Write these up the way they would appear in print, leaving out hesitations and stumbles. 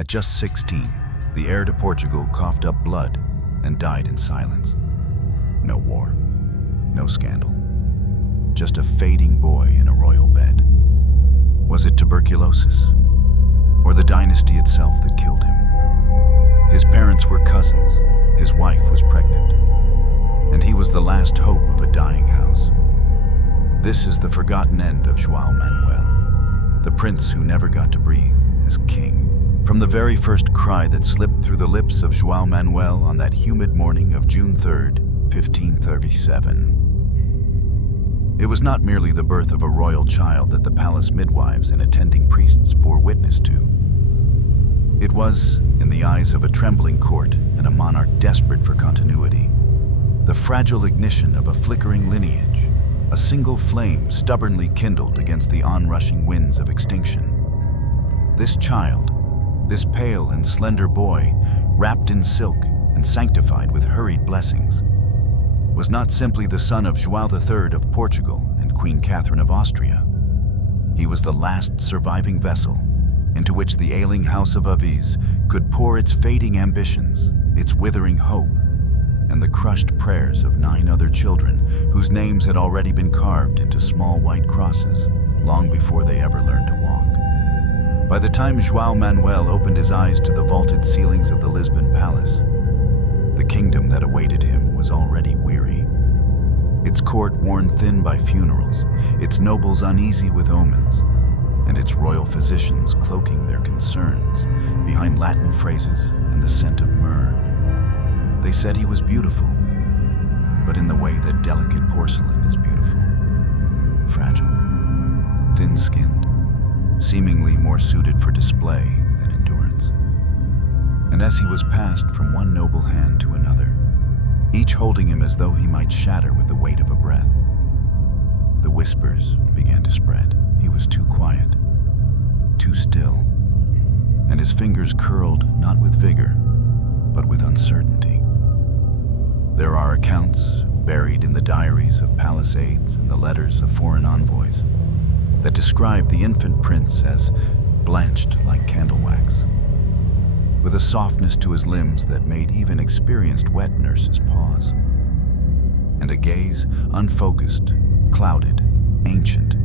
At just 16, the heir to Portugal coughed up blood and died in silence. No war, no scandal, just a fading boy in a royal bed. Was it tuberculosis, or the dynasty itself that killed him? His parents were cousins, his wife was pregnant, and he was the last hope of a dying house. This is the forgotten end of João Manuel, the prince who never got to breathe as king. From the very first cry that slipped through the lips of João Manuel on that humid morning of June 3rd, 1537. It was not merely the birth of a royal child that the palace midwives and attending priests bore witness to. It was, in the eyes of a trembling court and a monarch desperate for continuity, the fragile ignition of a flickering lineage, a single flame stubbornly kindled against the onrushing winds of extinction. This child, this pale and slender boy, wrapped in silk and sanctified with hurried blessings, was not simply the son of João III of Portugal and Queen Catherine of Austria. He was the last surviving vessel into which the ailing house of Aviz could pour its fading ambitions, its withering hope, and the crushed prayers of 9 other children whose names had already been carved into small white crosses long before they ever learned to walk. By the time João Manuel opened his eyes to the vaulted ceilings of the Lisbon palace, the kingdom that awaited him was already weary. Its court worn thin by funerals, its nobles uneasy with omens, and its royal physicians cloaking their concerns behind Latin phrases and the scent of myrrh. They said he was beautiful, but in the way that delicate porcelain is beautiful. Fragile, thin-skinned, seemingly more suited for display than endurance. And as he was passed from one noble hand to another, each holding him as though he might shatter with the weight of a breath, the whispers began to spread. He was too quiet, too still, and his fingers curled not with vigor, but with uncertainty. There are accounts buried in the diaries of palace aides and the letters of foreign envoys that describe the infant prince as blanched like candle wax, with a softness to his limbs that made even experienced wet nurses pause, and a gaze unfocused, clouded, ancient,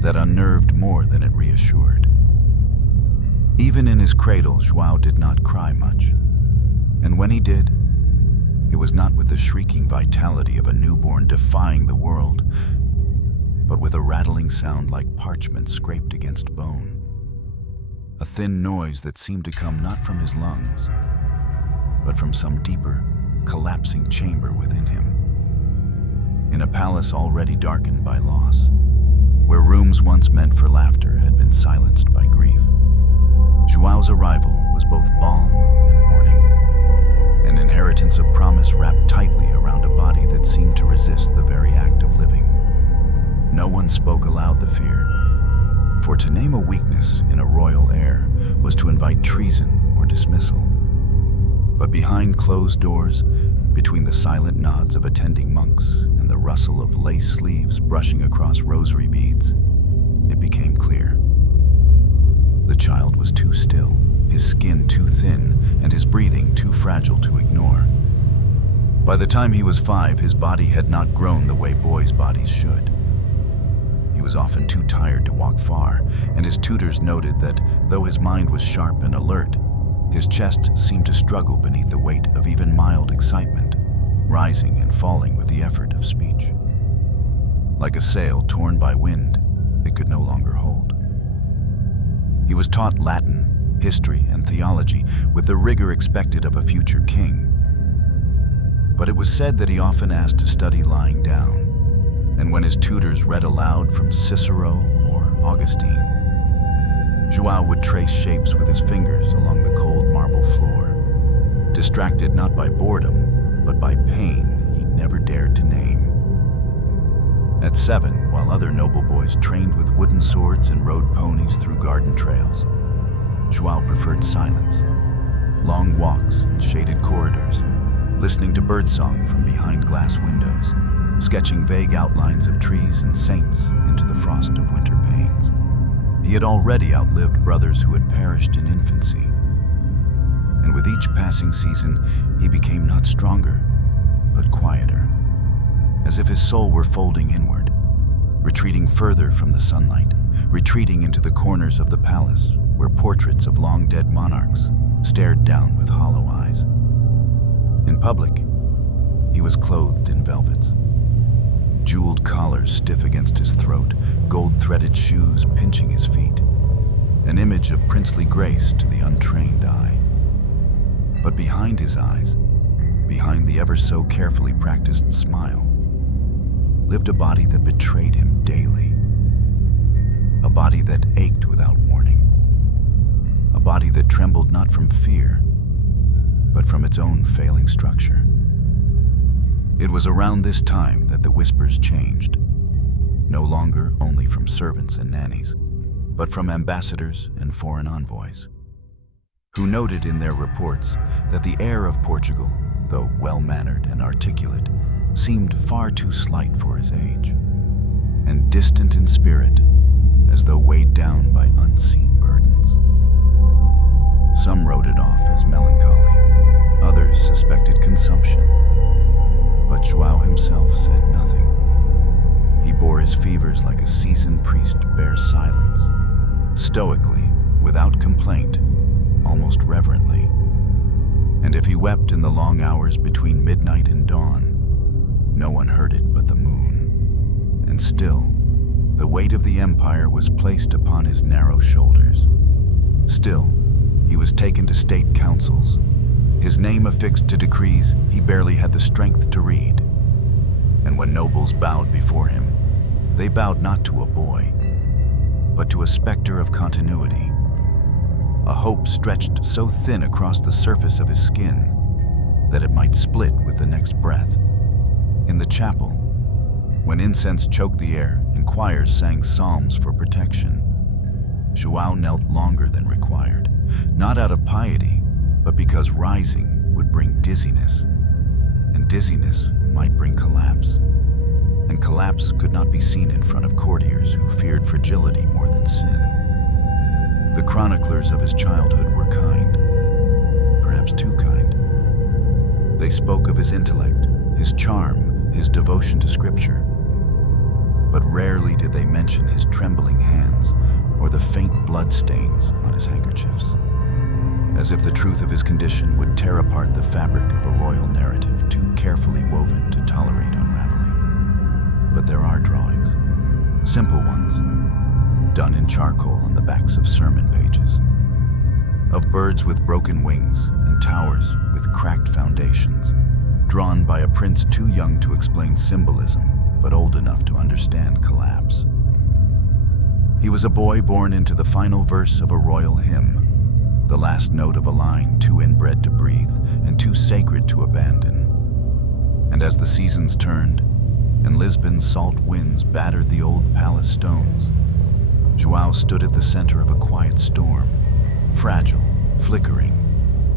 that unnerved more than it reassured. Even in his cradle, João did not cry much, and when he did, it was not with the shrieking vitality of a newborn defying the world, but with a rattling sound like parchment scraped against bone. A thin noise that seemed to come not from his lungs, but from some deeper, collapsing chamber within him. In a palace already darkened by loss, where rooms once meant for laughter had been silenced by grief, João's arrival was both balm and warning, an inheritance of promise wrapped tightly around a body that seemed to resist the very act of living. No one spoke aloud the fear, for to name a weakness in a royal heir was to invite treason or dismissal. But behind closed doors, between the silent nods of attending monks and the rustle of lace sleeves brushing across rosary beads, it became clear. The child was too still, his skin too thin, and his breathing too fragile to ignore. By the time he was 5, his body had not grown the way boys' bodies should. He was often too tired to walk far, and his tutors noted that, though his mind was sharp and alert, his chest seemed to struggle beneath the weight of even mild excitement, rising and falling with the effort of speech. Like a sail torn by wind, it could no longer hold. He was taught Latin, history, and theology with the rigor expected of a future king. But it was said that he often asked to study lying down, and when his tutors read aloud from Cicero or Augustine, João would trace shapes with his fingers along the cold marble floor, distracted not by boredom, but by pain he never dared to name. At 7, while other noble boys trained with wooden swords and rode ponies through garden trails, João preferred silence, long walks in shaded corridors, listening to birdsong from behind glass windows, sketching vague outlines of trees and saints into the frost of winter panes. He had already outlived brothers who had perished in infancy, passing season, he became not stronger, but quieter, as if his soul were folding inward, retreating further from the sunlight, retreating into the corners of the palace where portraits of long-dead monarchs stared down with hollow eyes. In public, he was clothed in velvets, jeweled collars stiff against his throat, gold-threaded shoes pinching his feet, an image of princely grace to the untrained eye. But behind his eyes, behind the ever-so carefully practiced smile, lived a body that betrayed him daily, a body that ached without warning, a body that trembled not from fear, but from its own failing structure. It was around this time that the whispers changed, no longer only from servants and nannies, but from ambassadors and foreign envoys, who noted in their reports that the heir of Portugal, though well-mannered and articulate, seemed far too slight for his age, and distant in spirit, as though weighed down by unseen burdens. Some wrote it off as melancholy, others suspected consumption, but João himself said nothing. He bore his fevers like a seasoned priest bears silence, stoically, without complaint, almost reverently. And if he wept in the long hours between midnight and dawn, no one heard it but the moon. And still, the weight of the empire was placed upon his narrow shoulders. Still, he was taken to state councils, his name affixed to decrees he barely had the strength to read. And when nobles bowed before him, they bowed not to a boy, but to a specter of continuity, a hope stretched so thin across the surface of his skin that it might split with the next breath. In the chapel, when incense choked the air and choirs sang psalms for protection, João knelt longer than required, not out of piety, but because rising would bring dizziness, and dizziness might bring collapse, and collapse could not be seen in front of courtiers who feared fragility more than sin. The chroniclers of his childhood were kind, perhaps too kind. They spoke of his intellect, his charm, his devotion to scripture, but rarely did they mention his trembling hands or the faint blood stains on his handkerchiefs, as if the truth of his condition would tear apart the fabric of a royal narrative too carefully woven to tolerate unraveling. But there are drawings, simple ones, done in charcoal on the backs of sermon pages, of birds with broken wings and towers with cracked foundations, drawn by a prince too young to explain symbolism, but old enough to understand collapse. He was a boy born into the final verse of a royal hymn, the last note of a line too inbred to breathe and too sacred to abandon. And as the seasons turned, and Lisbon's salt winds battered the old palace stones, João stood at the center of a quiet storm, fragile, flickering,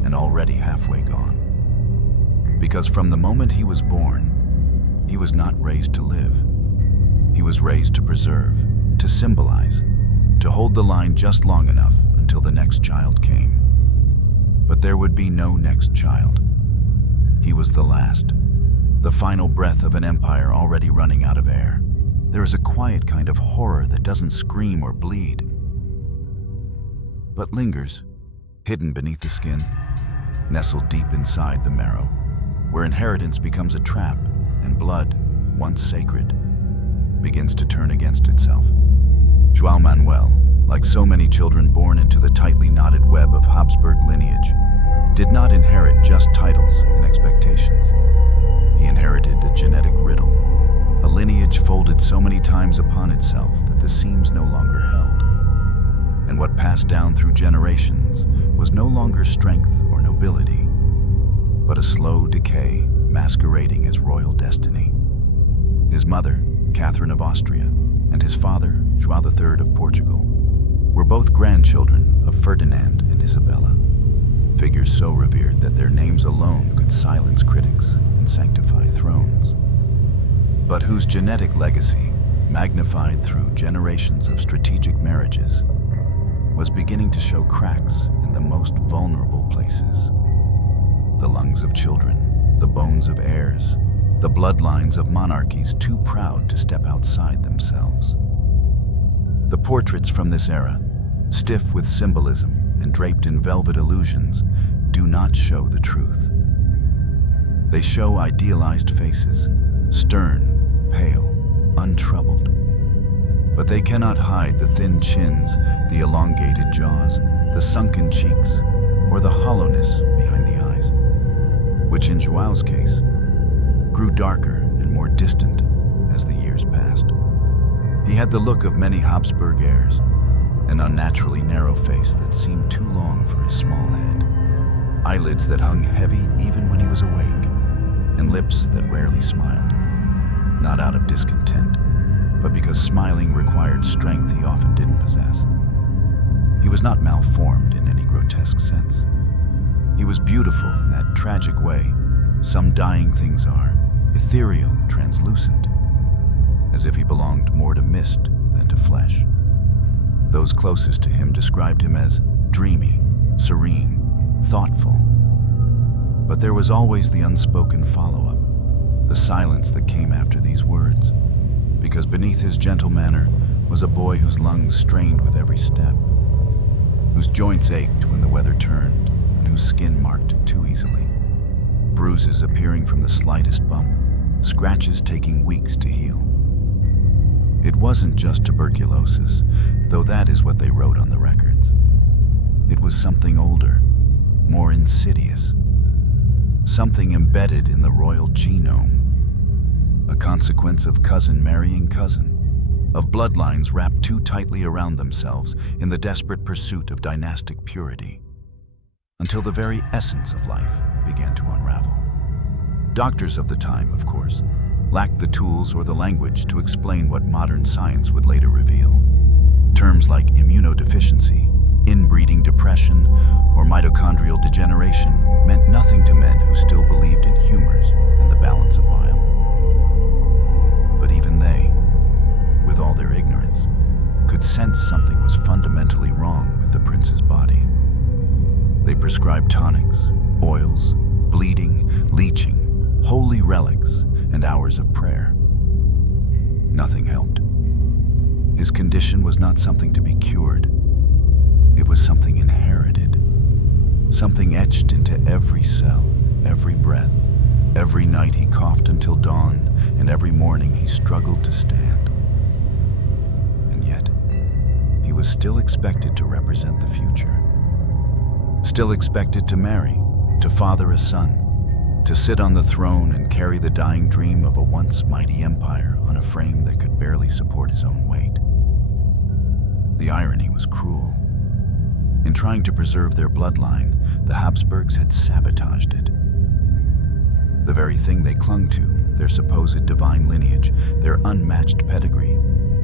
and already halfway gone. Because from the moment he was born, he was not raised to live. He was raised to preserve, to symbolize, to hold the line just long enough until the next child came. But there would be no next child. He was the last, the final breath of an empire already running out of air. There is a quiet kind of horror that doesn't scream or bleed, but lingers, hidden beneath the skin, nestled deep inside the marrow, where inheritance becomes a trap and blood, once sacred, begins to turn against itself. João Manuel, like so many children born into the tightly knotted web of Habsburg lineage, did not inherit just titles and expectations. He inherited a genetic riddle, a lineage folded so many times upon itself that the seams no longer held. And what passed down through generations was no longer strength or nobility, but a slow decay masquerading as royal destiny. His mother, Catherine of Austria, and his father, João III of Portugal, were both grandchildren of Ferdinand and Isabella, figures so revered that their names alone could silence critics and sanctify thrones, but whose genetic legacy, magnified through generations of strategic marriages, was beginning to show cracks in the most vulnerable places. lungs of children, the bones of heirs, the bloodlines of monarchies too proud to step outside themselves. The portraits from this era, stiff with symbolism and draped in velvet illusions, do not show the truth. They show idealized faces, stern, pale, untroubled. But they cannot hide the thin chins, the elongated jaws, the sunken cheeks, or the hollowness behind the eyes, which in João's case grew darker and more distant as the years passed. He had the look of many Habsburg heirs, an unnaturally narrow face that seemed too long for his small head, eyelids that hung heavy even when he was awake, and lips that rarely smiled, not out of discontent, but because smiling required strength he often didn't possess. He was not malformed in any grotesque sense. He was beautiful in that tragic way some dying things are, ethereal, translucent, as if he belonged more to mist than to flesh. Those closest to him described him as dreamy, serene, thoughtful. But there was always the unspoken follow-up, the silence that came after these words, because beneath his gentle manner was a boy whose lungs strained with every step, whose joints ached when the weather turned, and whose skin marked too easily, bruises appearing from the slightest bump, scratches taking weeks to heal. It wasn't just tuberculosis, though that is what they wrote on the records. It was something older, more insidious, something embedded in the royal genome, a consequence of cousin marrying cousin, of bloodlines wrapped too tightly around themselves in the desperate pursuit of dynastic purity, until the very essence of life began to unravel. Doctors of the time, of course, lacked the tools or the language to explain what modern science would later reveal. Terms like immunodeficiency, inbreeding depression, or mitochondrial degeneration meant nothing to men who still believed in humors and the balance of bile. But even they, with all their ignorance, could sense something was fundamentally wrong with the prince's body. They prescribed tonics, oils, bleeding, leeching, holy relics, and hours of prayer. Nothing helped. His condition was not something to be cured. It was something inherited, something etched into every cell, every breath. Every night he coughed until dawn, and every morning he struggled to stand. And yet, he was still expected to represent the future. Still expected to marry, to father a son, to sit on the throne and carry the dying dream of a once mighty empire on a frame that could barely support his own weight. The irony was cruel. In trying to preserve their bloodline, the Habsburgs had sabotaged it. The very thing they clung to, their supposed divine lineage, their unmatched pedigree,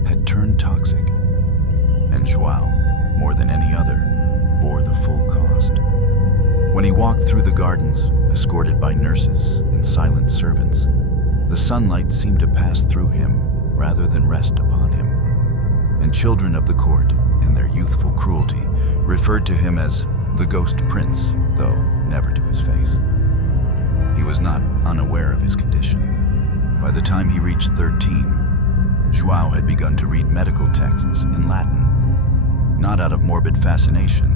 had turned toxic. And João, more than any other, bore the full cost. When he walked through the gardens, escorted by nurses and silent servants, the sunlight seemed to pass through him rather than rest upon him. And children of the court, in their youthful cruelty, referred to him as the Ghost Prince, though never to his face. He was not unaware of his condition. By the time he reached 13, João had begun to read medical texts in Latin, not out of morbid fascination,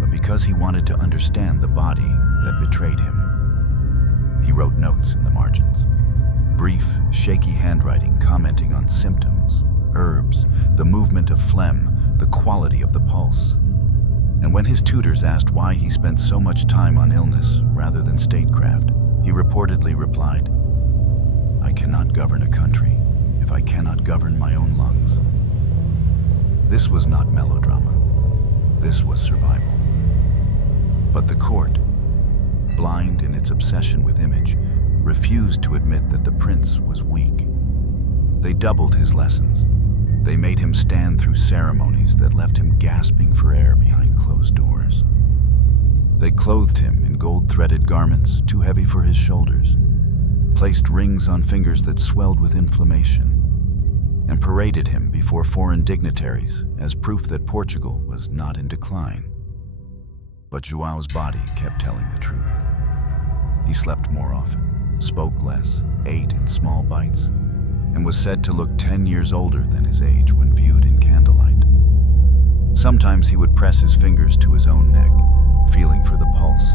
but because he wanted to understand the body that betrayed him. He wrote notes in the margins, brief, shaky handwriting commenting on symptoms, herbs, the movement of phlegm, the quality of the pulse. And when his tutors asked why he spent so much time on illness rather than statecraft, he reportedly replied, "I cannot govern a country if I cannot govern my own lungs." This was not melodrama. This was survival. But the court, blind in its obsession with image, refused to admit that the prince was weak. They doubled his lessons. They made him stand through ceremonies that left him gasping for air behind closed doors. They clothed him in gold-threaded garments too heavy for his shoulders, placed rings on fingers that swelled with inflammation, and paraded him before foreign dignitaries as proof that Portugal was not in decline. But João's body kept telling the truth. He slept more often, spoke less, ate in small bites, and was said to look 10 years older than his age when viewed in candlelight. Sometimes he would press his fingers to his own neck, feeling for the pulse,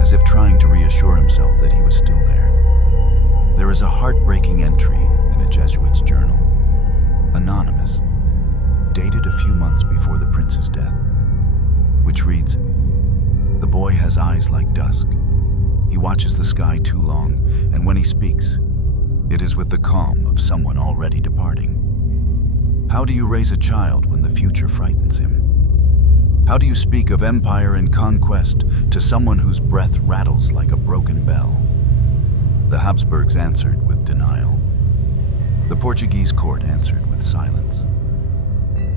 as if trying to reassure himself that he was still there. There is a heartbreaking entry in a Jesuit's journal, anonymous, dated a few months before the prince's death, which reads, "The boy has eyes like dusk. He watches the sky too long, and when he speaks, it is with the calm of someone already departing. How do you raise a child when the future frightens him? How do you speak of empire and conquest to someone whose breath rattles like a broken bell?" The Habsburgs answered with denial. The Portuguese court answered with silence.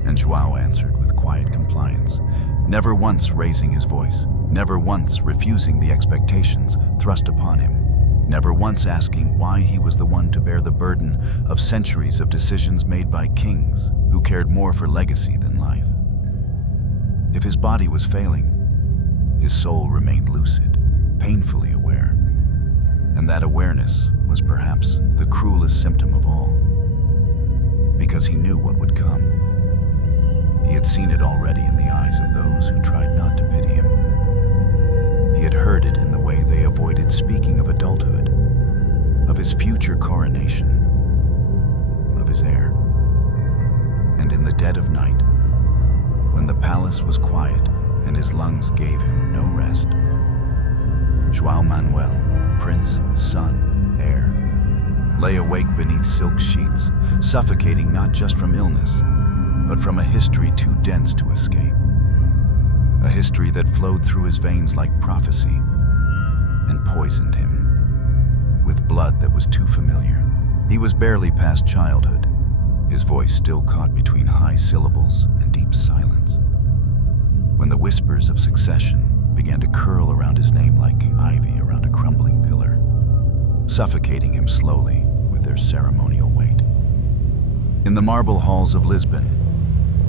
And João answered with quiet compliance, never once raising his voice, never once refusing the expectations thrust upon him, never once asking why he was the one to bear the burden of centuries of decisions made by kings who cared more for legacy than life. If his body was failing, his soul remained lucid, painfully aware. And that awareness was perhaps the cruelest symptom of all, because he knew what would come. He had seen it already in the eyes of those who tried not to pity him. He had heard it in the way they avoided speaking of adulthood, of his future coronation, of his heir. And in the dead of night, when the palace was quiet and his lungs gave him no rest, João Manuel, prince, son, heir, lay awake beneath silk sheets, suffocating not just from illness, but from a history too dense to escape. A history that flowed through his veins like prophecy and poisoned him with blood that was too familiar. He was barely past childhood, his voice still caught between high syllables and deep silence, when the whispers of succession began to curl around his name like ivy around a crumbling pillar, suffocating him slowly with their ceremonial weight. In the marble halls of Lisbon,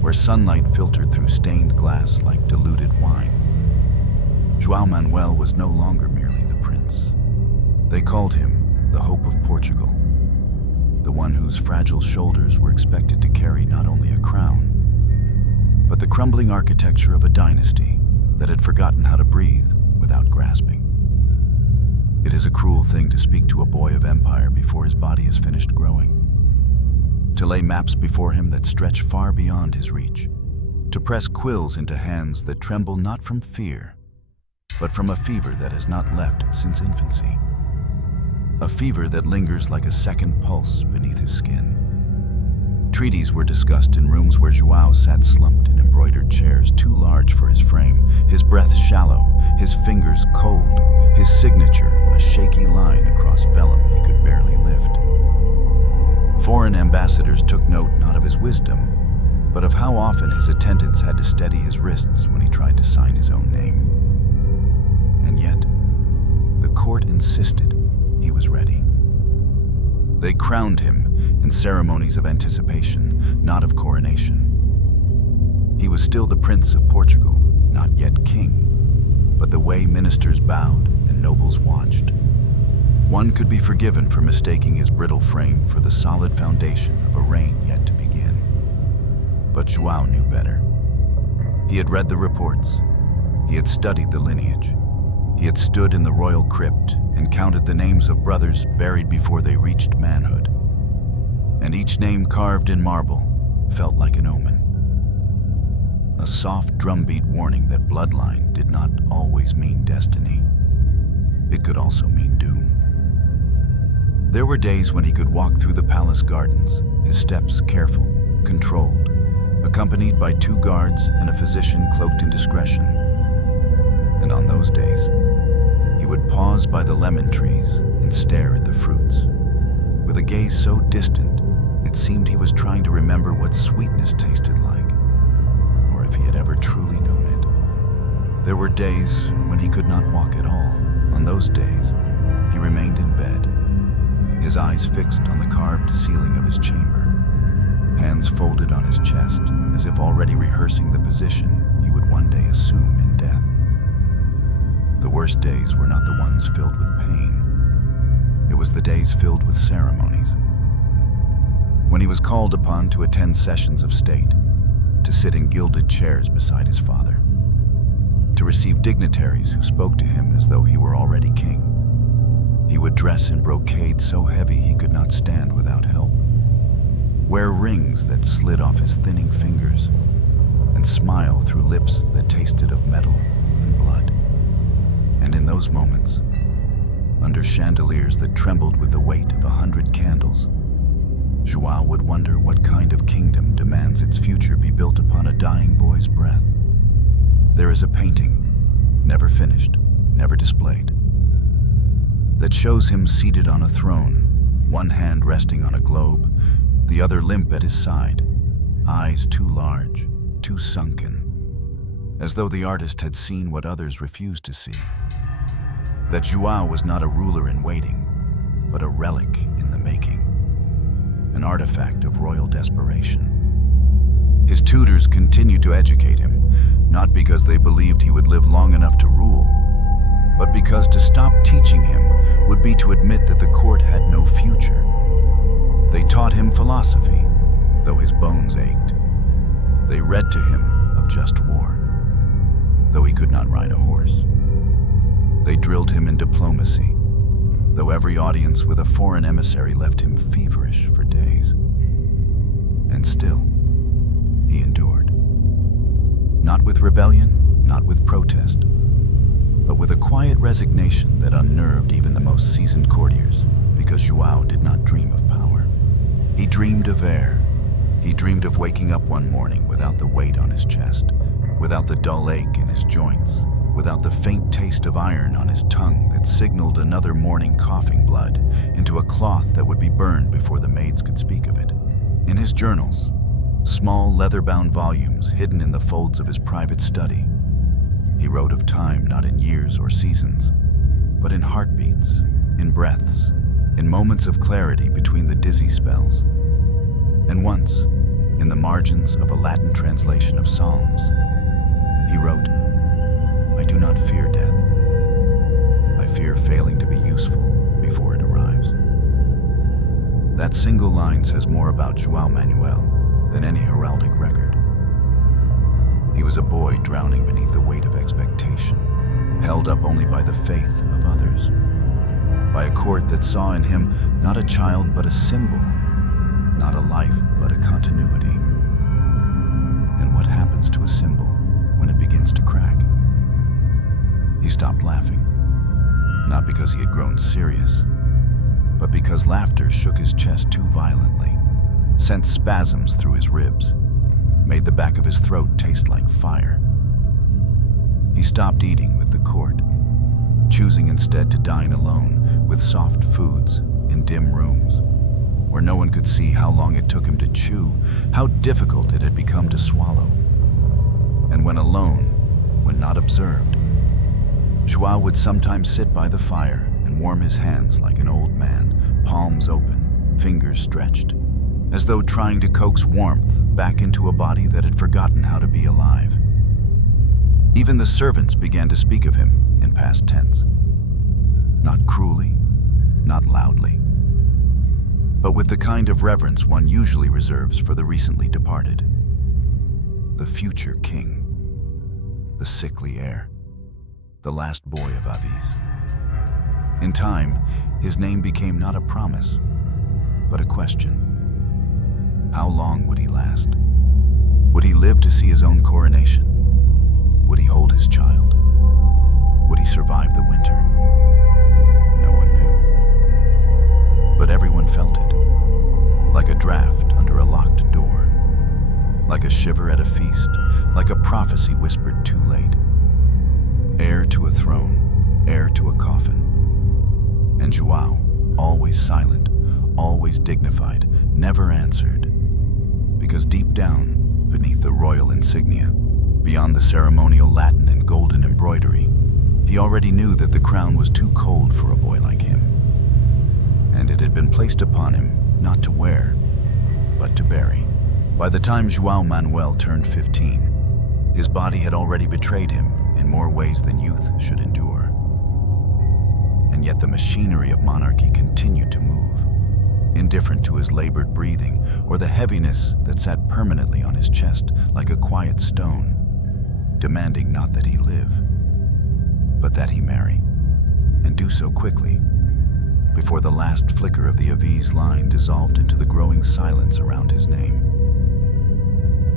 where sunlight filtered through stained glass like diluted wine, João Manuel was no longer merely the prince. They called him the Hope of Portugal, the one whose fragile shoulders were expected to carry not only a crown, but the crumbling architecture of a dynasty that had forgotten how to breathe without grasping. It is a cruel thing to speak to a boy of empire before his body is finished growing, to lay maps before him that stretch far beyond his reach, to press quills into hands that tremble not from fear, but from a fever that has not left since infancy, a fever that lingers like a second pulse beneath his skin. Treaties were discussed in rooms where João sat slumped in embroidered chairs too large for his frame, his breath shallow, his fingers cold, his signature a shaky line across vellum he could barely lift. Foreign ambassadors took note not of his wisdom, but of how often his attendants had to steady his wrists when he tried to sign his own name. And yet, the court insisted he was ready. They crowned him in ceremonies of anticipation, not of coronation. He was still the Prince of Portugal, not yet king, but the way ministers bowed and nobles watched, one could be forgiven for mistaking his brittle frame for the solid foundation of a reign yet to begin. But João knew better. He had read the reports. He had studied the lineage. He had stood in the royal crypt and counted the names of brothers buried before they reached manhood. And each name carved in marble felt like an omen. A soft drumbeat warning that bloodline did not always mean destiny. It could also mean doom. There were days when he could walk through the palace gardens, his steps careful, controlled, accompanied by 2 guards and a physician cloaked in discretion. And on those days, he would pause by the lemon trees and stare at the fruits, with a gaze so distant it seemed he was trying to remember what sweetness tasted like, or if he had ever truly known it. There were days when he could not walk at all. On those days, he remained in bed, his eyes fixed on the carved ceiling of his chamber, hands folded on his chest as if already rehearsing the position he would one day assume in death. The worst days were not the ones filled with pain. It was the days filled with ceremonies. When he was called upon to attend sessions of state, to sit in gilded chairs beside his father, to receive dignitaries who spoke to him as though he were already king, he would dress in brocade so heavy he could not stand without help, wear rings that slid off his thinning fingers, and smile through lips that tasted of metal and blood. And in those moments, under chandeliers that trembled with the weight of 100 candles, João would wonder what kind of kingdom demands its future be built upon a dying boy's breath. There is a painting, never finished, never displayed, that shows him seated on a throne, one hand resting on a globe, the other limp at his side, eyes too large, too sunken, as though the artist had seen what others refused to see. That João was not a ruler in waiting, but a relic in the making, an artifact of royal desperation. His tutors continued to educate him, not because they believed he would live long enough to rule, but because to stop teaching him would be to admit that the court had no future. They taught him philosophy, though his bones ached. They read to him of just war, though he could not ride a horse. They drilled him in diplomacy, though every audience with a foreign emissary left him feverish for days. And still, he endured. Not with rebellion, not with protest, but with a quiet resignation that unnerved even the most seasoned courtiers, because João did not dream of power. He dreamed of heir. He dreamed of waking up one morning without the weight on his chest, without the dull ache in his joints, without the faint taste of iron on his tongue that signaled another morning coughing blood into a cloth that would be burned before the maids could speak of it. In his journals, small leather-bound volumes hidden in the folds of his private study, he wrote of time not in years or seasons, but in heartbeats, in breaths, in moments of clarity between the dizzy spells. And once, in the margins of a Latin translation of Psalms, he wrote, "I do not fear death. I fear failing to be useful before it arrives." That single line says more about João Manuel than any heraldic record. He was a boy drowning beneath the weight of expectation, held up only by the faith of others, by a court that saw in him not a child but a symbol, not a life but a continuity. And what happens to a symbol when it begins to crack? He stopped laughing, not because he had grown serious, but because laughter shook his chest too violently, sent spasms through his ribs, made the back of his throat taste like fire. He stopped eating with the court, choosing instead to dine alone with soft foods in dim rooms, where no one could see how long it took him to chew, how difficult it had become to swallow. And when alone, when not observed, João would sometimes sit by the fire and warm his hands like an old man, palms open, fingers stretched, as though trying to coax warmth back into a body that had forgotten how to be alive. Even the servants began to speak of him in past tense. Not cruelly, not loudly, but with the kind of reverence one usually reserves for the recently departed. The future king, the sickly heir, the last boy of Avis. In time, his name became not a promise, but a question. How long would he last? Would he live to see his own coronation? Would he hold his child? Would he survive the winter? No one knew. But everyone felt it, like a draft under a locked door, like a shiver at a feast, like a prophecy whispered too late. Heir to a throne, heir to a coffin. And João, always silent, always dignified, never answered, because deep down, beneath the royal insignia, beyond the ceremonial Latin and golden embroidery, he already knew that the crown was too cold for a boy like him, and it had been placed upon him not to wear, but to bury. By the time João Manuel turned 15, his body had already betrayed him in more ways than youth should endure. And yet the machinery of monarchy continued to move, indifferent to his labored breathing or the heaviness that sat permanently on his chest like a quiet stone, demanding not that he live, but that he marry, and do so quickly, before the last flicker of the Aviz line dissolved into the growing silence around his name.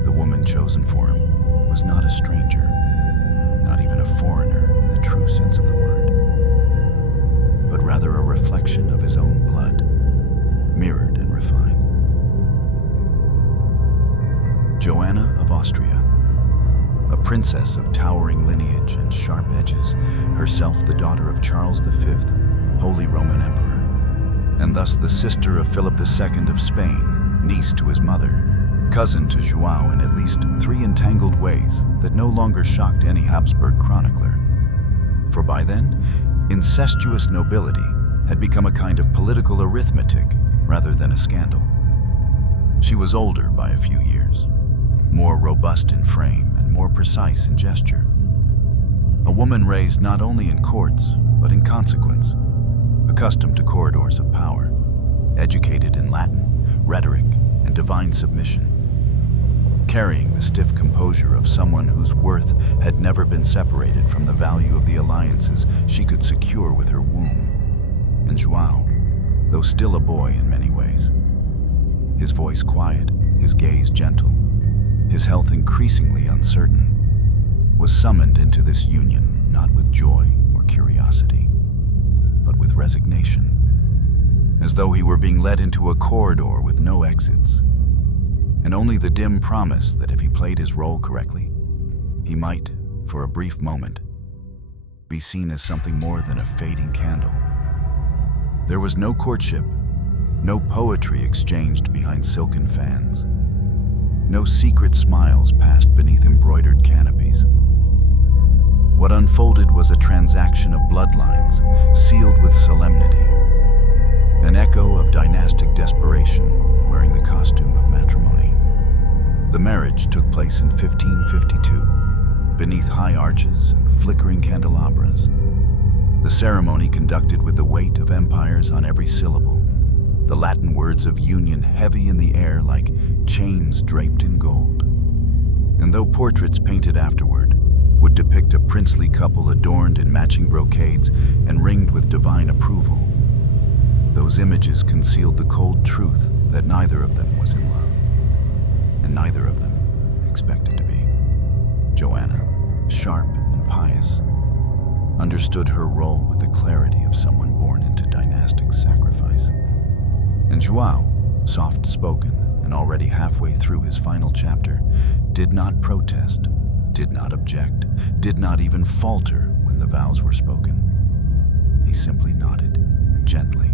The woman chosen for him was not a stranger, not even a foreigner in the true sense of the word, but rather a reflection of his own blood, mirrored and refined. Joanna of Austria, a princess of towering lineage and sharp edges, herself the daughter of Charles V, Holy Roman Emperor, and thus the sister of Philip II of Spain, niece to his mother, cousin to João in at least 3 entangled ways that no longer shocked any Habsburg chronicler. For by then, incestuous nobility had become a kind of political arithmetic rather than a scandal. She was older by a few years, more robust in frame and more precise in gesture. A woman raised not only in courts, but in consequence, accustomed to corridors of power, educated in Latin, rhetoric, and divine submission, carrying the stiff composure of someone whose worth had never been separated from the value of the alliances she could secure with her womb. And João, though still a boy in many ways, his voice quiet, his gaze gentle, his health increasingly uncertain, was summoned into this union not with joy or curiosity, but with resignation, as though he were being led into a corridor with no exits, and only the dim promise that if he played his role correctly, he might, for a brief moment, be seen as something more than a fading candle. There was no courtship, no poetry exchanged behind silken fans, no secret smiles passed beneath embroidered canopies. What unfolded was a transaction of bloodlines sealed with solemnity, an echo of dynastic desperation wearing the costume of matrimony. The marriage took place in 1552, beneath high arches and flickering candelabras. The ceremony conducted with the weight of empires on every syllable, the Latin words of union heavy in the air like chains draped in gold. And though portraits painted afterward would depict a princely couple adorned in matching brocades and ringed with divine approval, those images concealed the cold truth that neither of them was in love, and neither of them expected to be. Joanna, sharp and pious, understood her role with the clarity of someone born into dynastic sacrifice. And João, soft-spoken and already halfway through his final chapter, did not protest, did not object, did not even falter when the vows were spoken. He simply nodded, gently,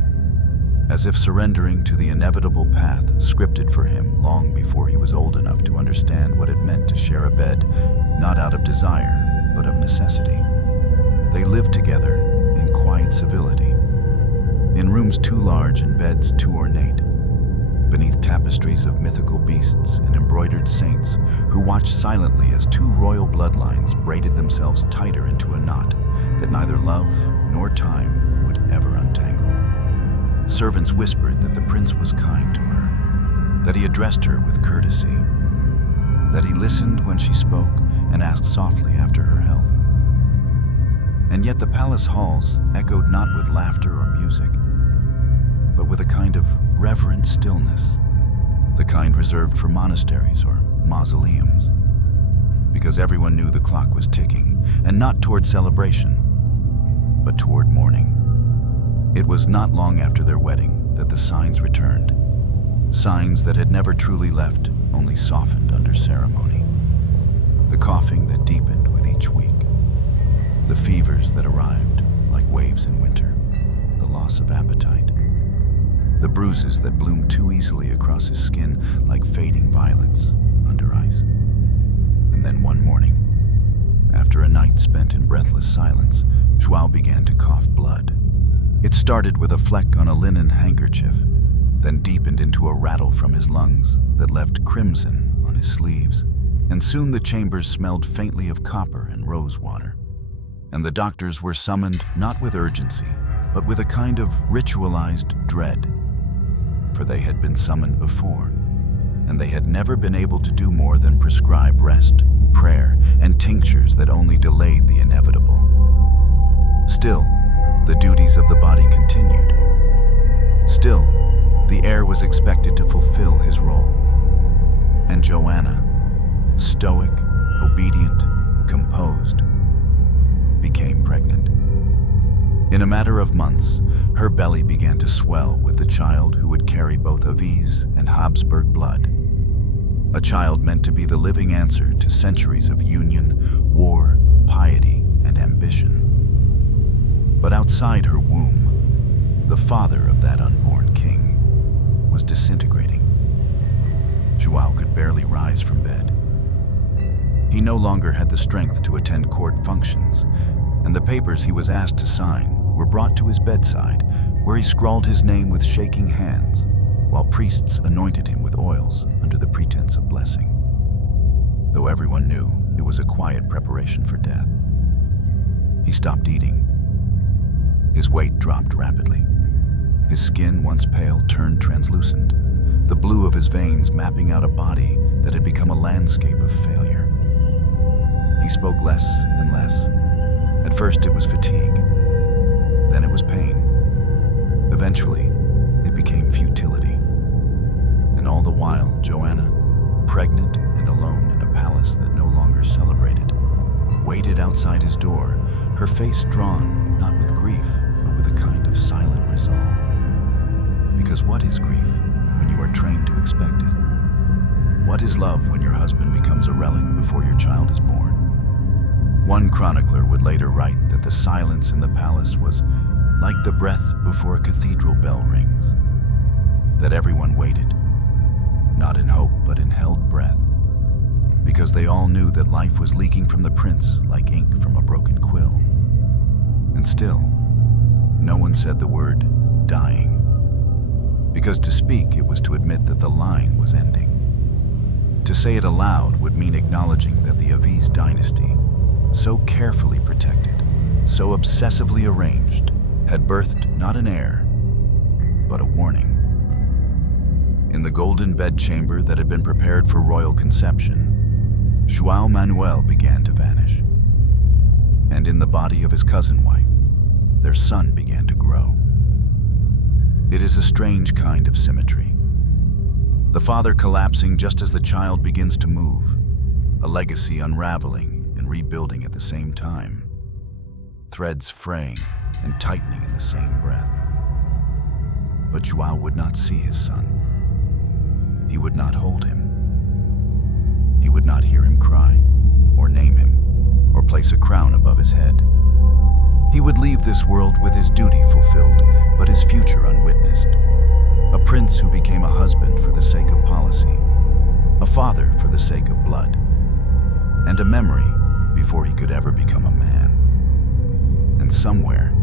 as if surrendering to the inevitable path scripted for him long before he was old enough to understand what it meant to share a bed, not out of desire, but of necessity. They lived together in quiet civility, in rooms too large and beds too ornate, beneath tapestries of mythical beasts and embroidered saints who watched silently as 2 royal bloodlines braided themselves tighter into a knot that neither love nor time would ever untangle. Servants whispered that the prince was kind to her, that he addressed her with courtesy, that he listened when she spoke and asked softly after her health. And yet the palace halls echoed not with laughter or music, but with a kind of reverent stillness, the kind reserved for monasteries or mausoleums, because everyone knew the clock was ticking, and not toward celebration, but toward mourning. It was not long after their wedding that the signs returned, signs that had never truly left, only softened under ceremony. The coughing that deepened with each week, the fevers that arrived like waves in winter, the loss of appetite, the bruises that bloomed too easily across his skin like fading violets under ice. And then one morning, after a night spent in breathless silence, João began to cough blood. It started with a fleck on a linen handkerchief, then deepened into a rattle from his lungs that left crimson on his sleeves, and soon the chambers smelled faintly of copper and rose water. And the doctors were summoned not with urgency, but with a kind of ritualized dread. For they had been summoned before, and they had never been able to do more than prescribe rest, prayer, and tinctures that only delayed the inevitable. Still, the duties of the body continued. Still, the heir was expected to fulfill his role. And Joanna, stoic, obedient, composed, became pregnant. In a matter of months, her belly began to swell with the child who would carry both Avise and Habsburg blood. A child meant to be the living answer to centuries of union, war, piety, and ambition. But outside her womb, the father of that unborn king was disintegrating. João could barely rise from bed. He no longer had the strength to attend court functions, and the papers he was asked to sign were brought to his bedside, where he scrawled his name with shaking hands, while priests anointed him with oils under the pretense of blessing. Though everyone knew it was a quiet preparation for death. He stopped eating. His weight dropped rapidly. His skin, once pale, turned translucent, the blue of his veins mapping out a body that had become a landscape of failure. He spoke less and less. At first it was fatigue, then it was pain. Eventually, it became futility. And all the while, Joanna, pregnant and alone in a palace that no longer celebrated, waited outside his door, her face drawn not with grief, but with a kind of silent resolve. Because what is grief when you are trained to expect it? What is love when your husband becomes a relic before your child is born? One chronicler would later write that the silence in the palace was like the breath before a cathedral bell rings, that everyone waited, not in hope but in held breath, because they all knew that life was leaking from the prince like ink from a broken quill. And still, no one said the word dying, because to speak it was to admit that the line was ending. To say it aloud would mean acknowledging that the Avise dynasty, so carefully protected, so obsessively arranged, had birthed not an heir, but a warning. In the golden bedchamber that had been prepared for royal conception, João Manuel began to vanish. And in the body of his cousin wife, their son began to grow. It is a strange kind of symmetry. The father collapsing just as the child begins to move, a legacy unraveling and rebuilding at the same time, threads fraying and tightening in the same breath. But João would not see his son. He would not hold him. He would not hear him cry, or name him, or place a crown above his head. He would leave this world with his duty fulfilled, but his future unwitnessed. A prince who became a husband for the sake of policy, a father for the sake of blood, and a memory before he could ever become a man. And somewhere,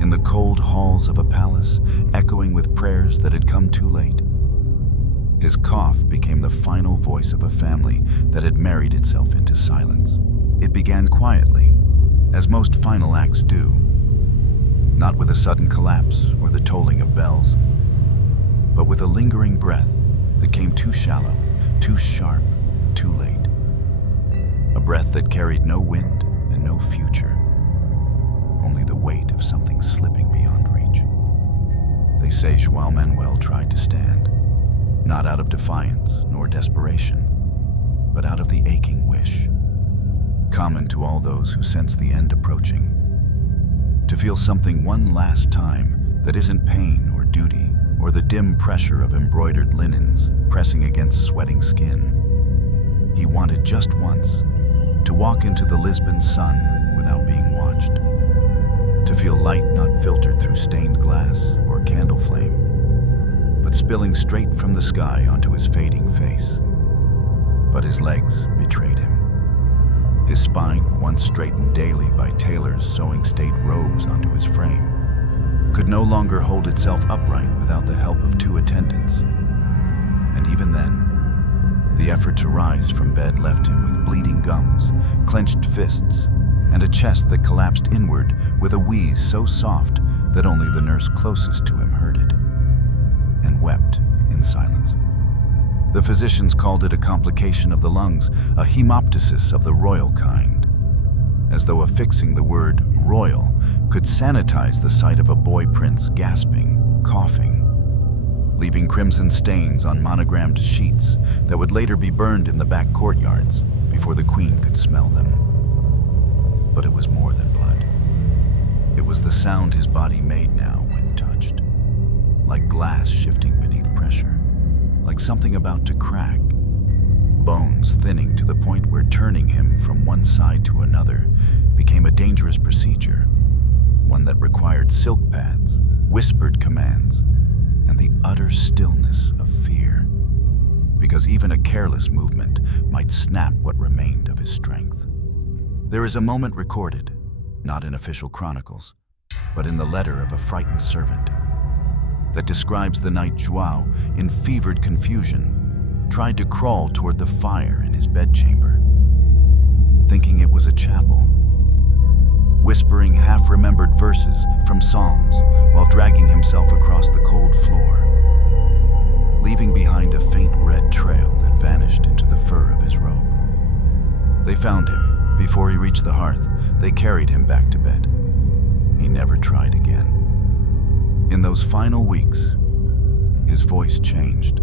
in the cold halls of a palace, echoing with prayers that had come too late, his cough became the final voice of a family that had married itself into silence. It began quietly, as most final acts do, not with a sudden collapse or the tolling of bells, but with a lingering breath that came too shallow, too sharp, too late. A breath that carried no wind and no future, only the weight of something slipping beyond reach. They say João Manuel tried to stand, not out of defiance nor desperation, but out of the aching wish, common to all those who sense the end approaching, to feel something one last time that isn't pain or duty or the dim pressure of embroidered linens pressing against sweating skin. He wanted just once to walk into the Lisbon sun without being watched, to feel light not filtered through stained glass or candle flame, but spilling straight from the sky onto his fading face. But his legs betrayed him. His spine, once straightened daily by tailors sewing state robes onto his frame, could no longer hold itself upright without the help of 2 attendants. And even then, the effort to rise from bed left him with bleeding gums, clenched fists, and a chest that collapsed inward with a wheeze so soft that only the nurse closest to him heard it, and wept in silence. The physicians called it a complication of the lungs, a hemoptysis of the royal kind, as though affixing the word royal could sanitize the sight of a boy prince gasping, coughing, leaving crimson stains on monogrammed sheets that would later be burned in the back courtyards before the queen could smell them. But it was more than blood. It was the sound his body made now when touched, like glass shifting beneath pressure, like something about to crack, bones thinning to the point where turning him from one side to another became a dangerous procedure, one that required silk pads, whispered commands, and the utter stillness of fear, because even a careless movement might snap what remained of his strength. There is a moment recorded, not in official chronicles, but in the letter of a frightened servant, that describes the night João, in fevered confusion, tried to crawl toward the fire in his bedchamber, thinking it was a chapel, whispering half-remembered verses from Psalms while dragging himself across the cold floor, leaving behind a faint red trail that vanished into the fur of his robe. They found him. Before he reached the hearth, they carried him back to bed. He never tried again. In those final weeks, his voice changed.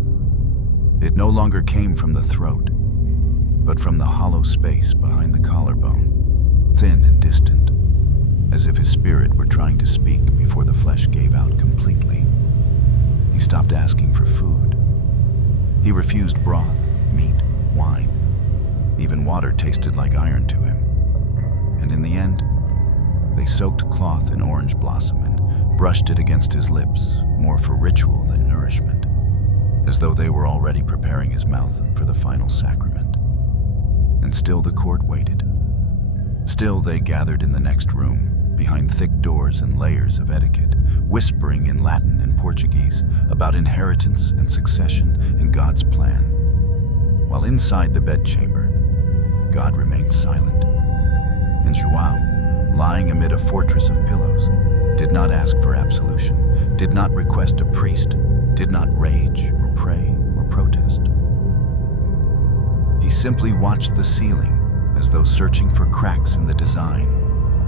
It no longer came from the throat, but from the hollow space behind the collarbone, thin and distant, as if his spirit were trying to speak before the flesh gave out completely. He stopped asking for food. He refused broth, meat, wine. Even water tasted like iron to him. And in the end, they soaked cloth in orange blossom and brushed it against his lips, more for ritual than nourishment, as though they were already preparing his mouth for the final sacrament. And still the court waited. Still they gathered in the next room, behind thick doors and layers of etiquette, whispering in Latin and Portuguese about inheritance and succession and God's plan. While inside the bedchamber, God remained silent, and João, lying amid a fortress of pillows, did not ask for absolution, did not request a priest, did not rage or pray or protest. He simply watched the ceiling as though searching for cracks in the design,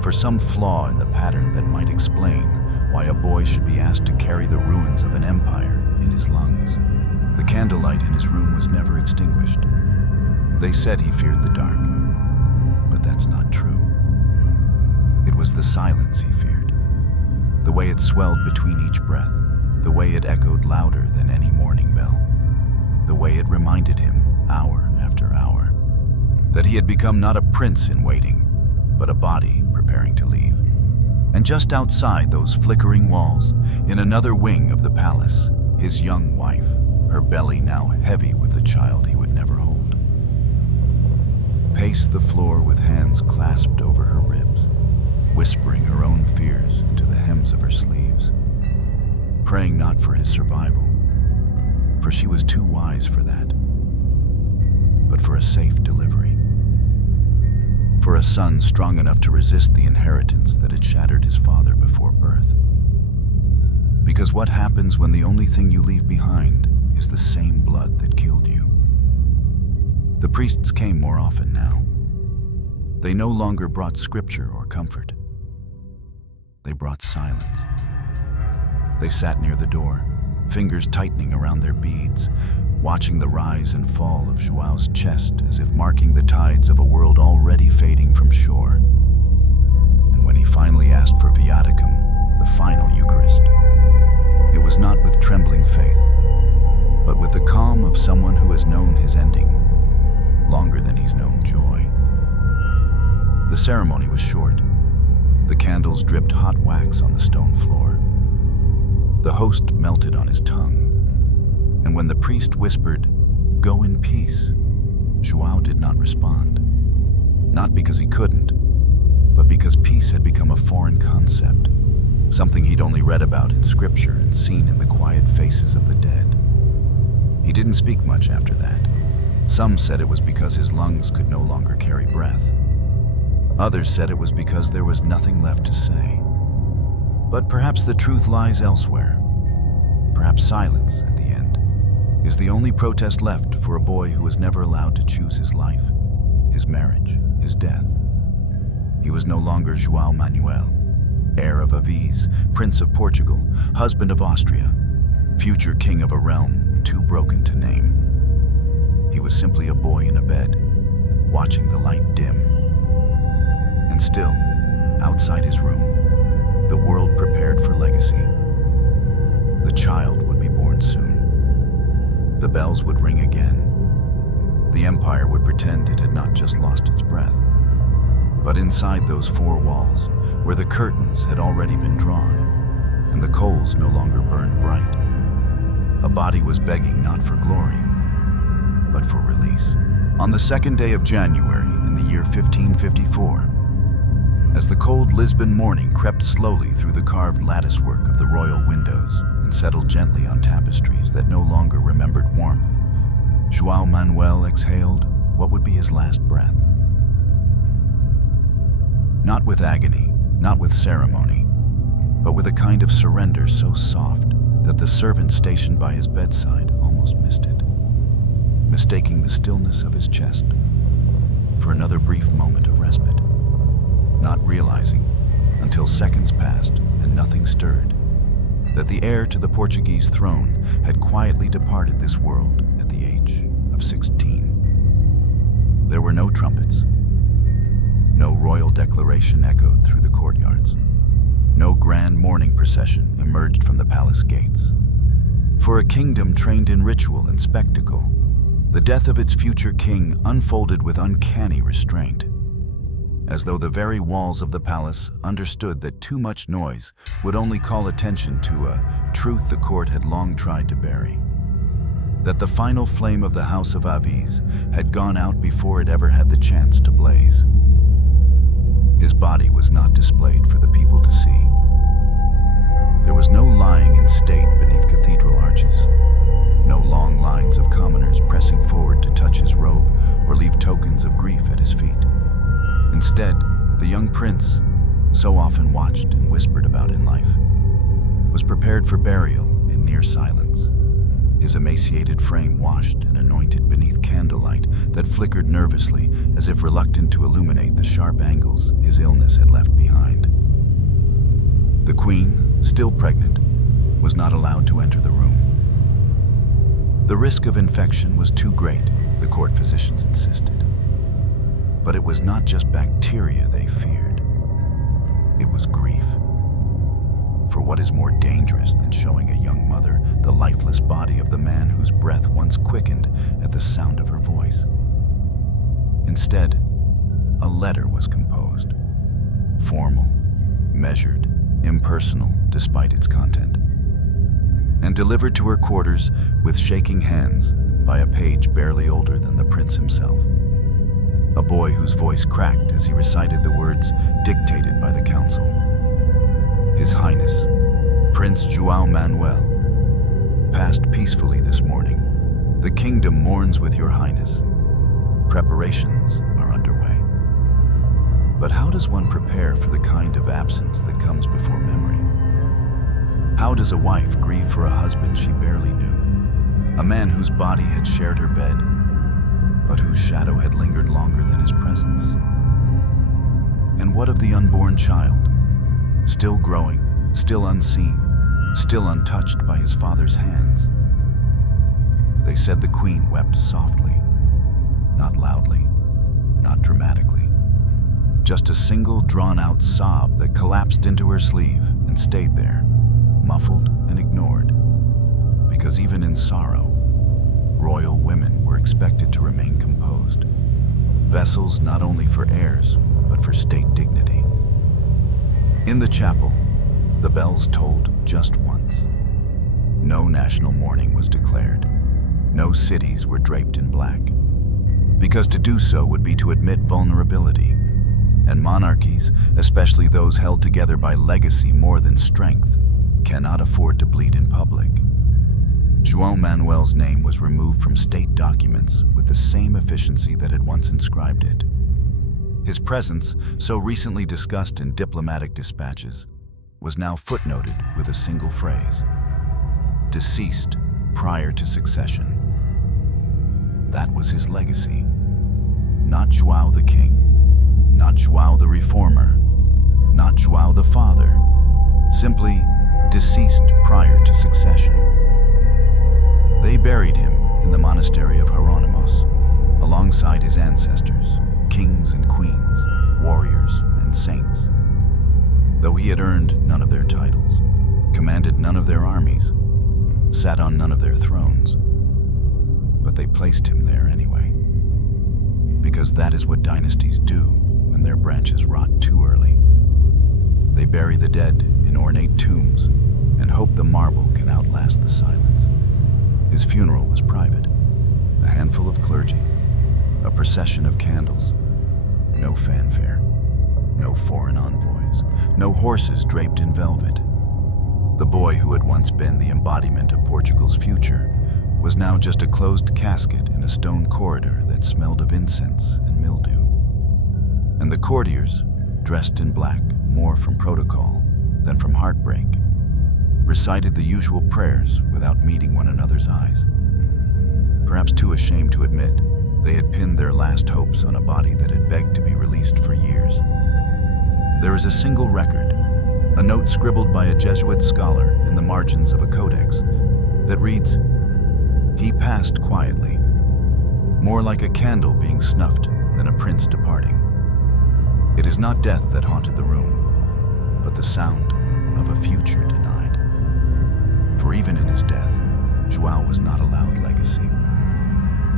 for some flaw in the pattern that might explain why a boy should be asked to carry the ruins of an empire in his lungs. The candlelight in his room was never extinguished. They said he feared the dark, but that's not true. It was the silence he feared, the way it swelled between each breath, the way it echoed louder than any morning bell, the way it reminded him, hour after hour, that he had become not a prince in waiting, but a body preparing to leave. And just outside those flickering walls, in another wing of the palace, his young wife, her belly now heavy with the child he would never hold, paced the floor with hands clasped over her ribs, whispering her own fears into the hems of her sleeves, praying not for his survival, for she was too wise for that, but for a safe delivery, for a son strong enough to resist the inheritance that had shattered his father before birth. Because what happens when the only thing you leave behind is the same blood that killed you? The priests came more often now. They no longer brought scripture or comfort. They brought silence. They sat near the door, fingers tightening around their beads, watching the rise and fall of João's chest as if marking the tides of a world already fading from shore. And when he finally asked for viaticum, the final Eucharist, it was not with trembling faith, but with the calm of someone who has known his ending longer than he's known joy. The ceremony was short. The candles dripped hot wax on the stone floor. The host melted on his tongue. And when the priest whispered, "Go in peace," João did not respond. Not because he couldn't, but because peace had become a foreign concept, something he'd only read about in scripture and seen in the quiet faces of the dead. He didn't speak much after that. Some said it was because his lungs could no longer carry breath. Others said it was because there was nothing left to say. But perhaps the truth lies elsewhere. Perhaps silence, at the end, is the only protest left for a boy who was never allowed to choose his life, his marriage, his death. He was no longer João Manuel, heir of Aviz, Prince of Portugal, husband of Austria, future king of a realm too broken to name. He was simply a boy in a bed, watching the light dim. And still, outside his room, the world prepared for legacy. The child would be born soon. The bells would ring again. The empire would pretend it had not just lost its breath. But inside those four walls, where the curtains had already been drawn, and the coals no longer burned bright, a body was begging not for glory, but for release. On the 2nd day of January in the year 1554, as the cold Lisbon morning crept slowly through the carved latticework of the royal windows and settled gently on tapestries that no longer remembered warmth, João Manuel exhaled what would be his last breath. Not with agony, not with ceremony, but with a kind of surrender so soft that the servant stationed by his bedside almost missed it, mistaking the stillness of his chest for another brief moment of respite, not realizing, until seconds passed and nothing stirred, that the heir to the Portuguese throne had quietly departed this world at the age of 16. There were no trumpets. No royal declaration echoed through the courtyards. No grand mourning procession emerged from the palace gates. For a kingdom trained in ritual and spectacle, the death of its future king unfolded with uncanny restraint, as though the very walls of the palace understood that too much noise would only call attention to a truth the court had long tried to bury. That the final flame of the House of Aviz had gone out before it ever had the chance to blaze. His body was not displayed for the people to see. There was no lying in state beneath cathedral arches, no long lines of commoners pressing forward to touch his robe or leave tokens of grief at his feet. Instead, the young prince, so often watched and whispered about in life, was prepared for burial in near silence, his emaciated frame washed and anointed beneath candlelight that flickered nervously as if reluctant to illuminate the sharp angles his illness had left behind. The queen, still pregnant, was not allowed to enter the room. The risk of infection was too great, the court physicians insisted. But it was not just bacteria they feared. It was grief. For what is more dangerous than showing a young mother the lifeless body of the man whose breath once quickened at the sound of her voice? Instead, a letter was composed, formal, measured, impersonal despite its content, and delivered to her quarters with shaking hands by a page barely older than the prince himself. A boy whose voice cracked as he recited the words dictated by the council. His Highness, Prince João Manuel, passed peacefully this morning. The kingdom mourns with your Highness. Preparations are underway. But how does one prepare for the kind of absence that comes before memory? How does a wife grieve for a husband she barely knew? A man whose body had shared her bed, but whose shadow had lingered longer than his presence? And what of the unborn child? Still growing, still unseen, still untouched by his father's hands. They said the queen wept softly, not loudly, not dramatically. Just a single drawn-out sob that collapsed into her sleeve and stayed there, muffled and ignored. Because even in sorrow, royal women were expected to remain composed. Vessels not only for heirs, but for state dignity. In the chapel, the bells tolled just once. No national mourning was declared. No cities were draped in black. Because to do so would be to admit vulnerability. And monarchies, especially those held together by legacy more than strength, cannot afford to bleed in public. João Manuel's name was removed from state documents with the same efficiency that had once inscribed it. His presence, so recently discussed in diplomatic dispatches, was now footnoted with a single phrase: deceased prior to succession. That was his legacy. Not João the king, not João the reformer, not João the father, simply deceased prior to succession. They buried him in the monastery of Hieronymus, alongside his ancestors, kings and queens, warriors and saints. Though he had earned none of their titles, commanded none of their armies, sat on none of their thrones, but they placed him there anyway. Because that is what dynasties do when their branches rot too early. They bury the dead in ornate tombs and hope the marble can outlast the silence. His funeral was private. A handful of clergy, a procession of candles, no fanfare, no foreign envoys, no horses draped in velvet. The boy who had once been the embodiment of Portugal's future was now just a closed casket in a stone corridor that smelled of incense and mildew. And the courtiers, dressed in black more from protocol than from heartbreak, recited the usual prayers without meeting one another's eyes. Perhaps too ashamed to admit they had pinned their last hopes on a body that had begged to be released for years. There is a single record, a note scribbled by a Jesuit scholar in the margins of a codex, that reads, "He passed quietly, more like a candle being snuffed than a prince departing." It is not death that haunted the room, but the sound of a future denied. For even in his death, João was not allowed legacy.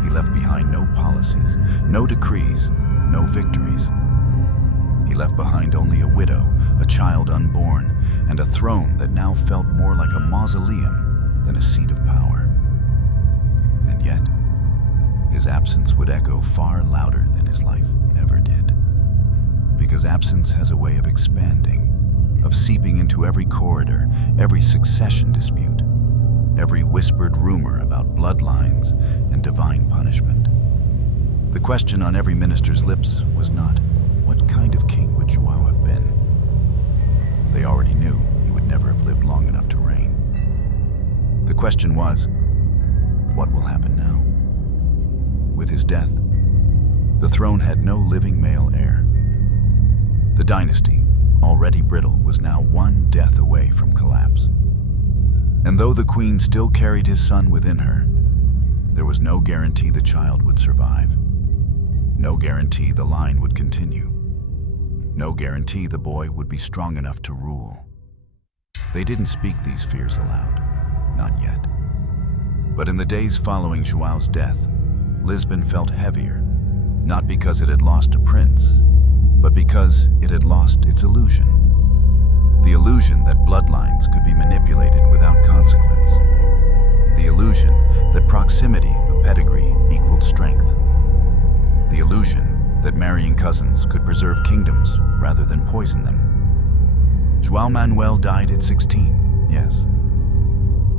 He left behind no policies, no decrees, no victories. He left behind only a widow, a child unborn, and a throne that now felt more like a mausoleum than a seat of power. And yet, his absence would echo far louder than his life ever did. Because absence has a way of expanding, of seeping into every corridor, every succession dispute, every whispered rumor about bloodlines and divine punishment. The question on every minister's lips was not, what kind of king would João have been? They already knew he would never have lived long enough to reign. The question was, what will happen now? With his death, the throne had no living male heir. The dynasty, already brittle, was now one death away from collapse. And though the queen still carried his son within her, there was no guarantee the child would survive. No guarantee the line would continue. No guarantee the boy would be strong enough to rule. They didn't speak these fears aloud, not yet. But in the days following João's death, Lisbon felt heavier, not because it had lost a prince, but because it had lost its illusion. The illusion that bloodlines could be manipulated without consequence. The illusion that proximity of pedigree equaled strength. The illusion that marrying cousins could preserve kingdoms rather than poison them. João Manuel died at 16, yes.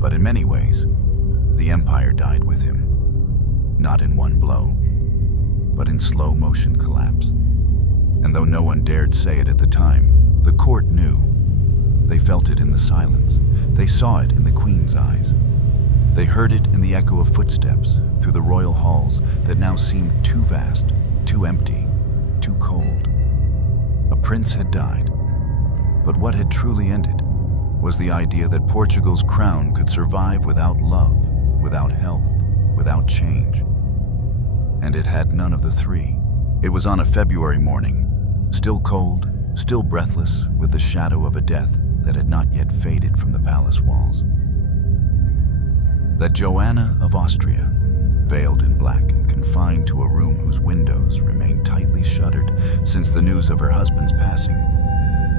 But in many ways, the empire died with him. Not in one blow, but in slow motion collapse. And though no one dared say it at the time, the court knew. They felt it in the silence. They saw it in the queen's eyes. They heard it in the echo of footsteps through the royal halls that now seemed too vast, too empty, too cold. A prince had died, but what had truly ended was the idea that Portugal's crown could survive without love, without health, without change. And it had none of the three. It was on a February morning, still cold, still breathless, with the shadow of a death that had not yet faded from the palace walls, that Joanna of Austria, veiled in black and confined to a room whose windows remained tightly shuttered since the news of her husband's passing,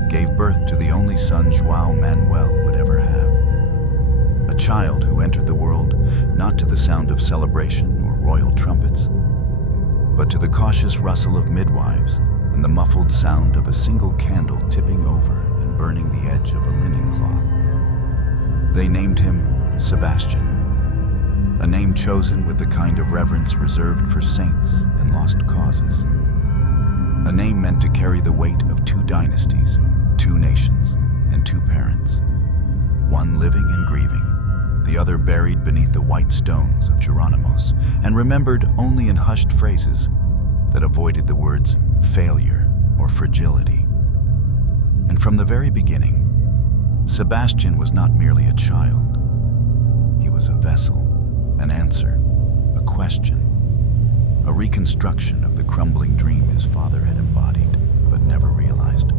gave birth to the only son João Manuel would ever have. A child who entered the world not to the sound of celebration or royal trumpets, but to the cautious rustle of midwives and the muffled sound of a single candle tipping over and burning the edge of a linen cloth. They named him Sebastian, a name chosen with the kind of reverence reserved for saints and lost causes. A name meant to carry the weight of two dynasties, two nations, and two parents. parents, one living and grieving, the other buried beneath the white stones of Geronimos and remembered only in hushed phrases that avoided the words failure or fragility. And from the very beginning, Sebastian was not merely a child. He was a vessel, an answer, a question, a reconstruction of the crumbling dream his father had embodied but never realized.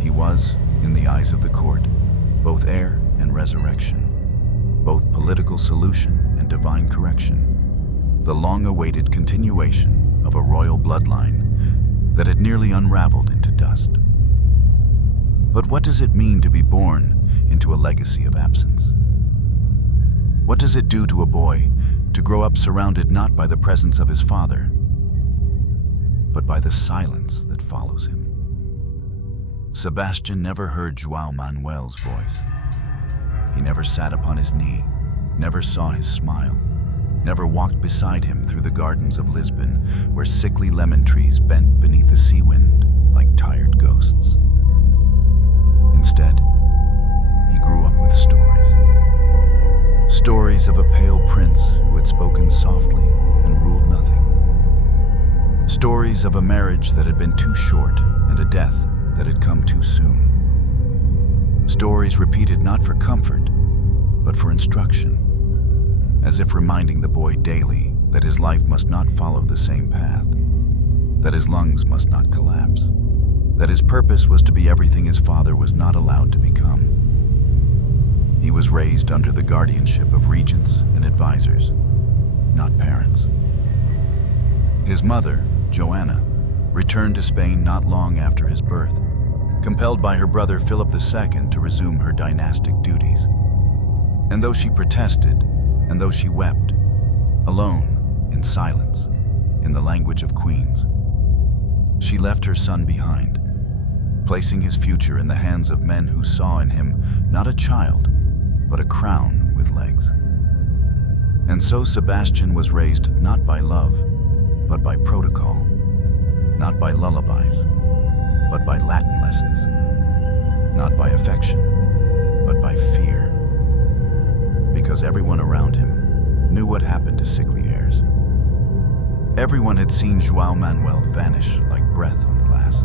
He was, in the eyes of the court, both heir and resurrection, both political solution and divine correction, the long-awaited continuation of a royal bloodline that had nearly unraveled into dust. But what does it mean to be born into a legacy of absence? What does it do to a boy to grow up surrounded not by the presence of his father, but by the silence that follows him? Sebastian never heard João Manuel's voice. He never sat upon his knee, never saw his smile, never walked beside him through the gardens of Lisbon, where sickly lemon trees bent beneath the sea wind like tired ghosts. Instead, he grew up with stories. Stories of a pale prince who had spoken softly and ruled nothing. Stories of a marriage that had been too short and a death that had come too soon. Stories repeated not for comfort, but for instruction, as if reminding the boy daily that his life must not follow the same path, that his lungs must not collapse, that his purpose was to be everything his father was not allowed to become. He was raised under the guardianship of regents and advisors, not parents. His mother, Joanna, returned to Spain not long after his birth, compelled by her brother Philip II to resume her dynastic duties. And though she protested, and though she wept, alone, in silence, in the language of queens, she left her son behind, placing his future in the hands of men who saw in him not a child, but a crown with legs. And so Sebastian was raised not by love, but by protocol, not by lullabies, but by Latin lessons, not by affection, but by fear, because everyone around him knew what happened to sickly heirs. Everyone had seen João Manuel vanish like breath on glass.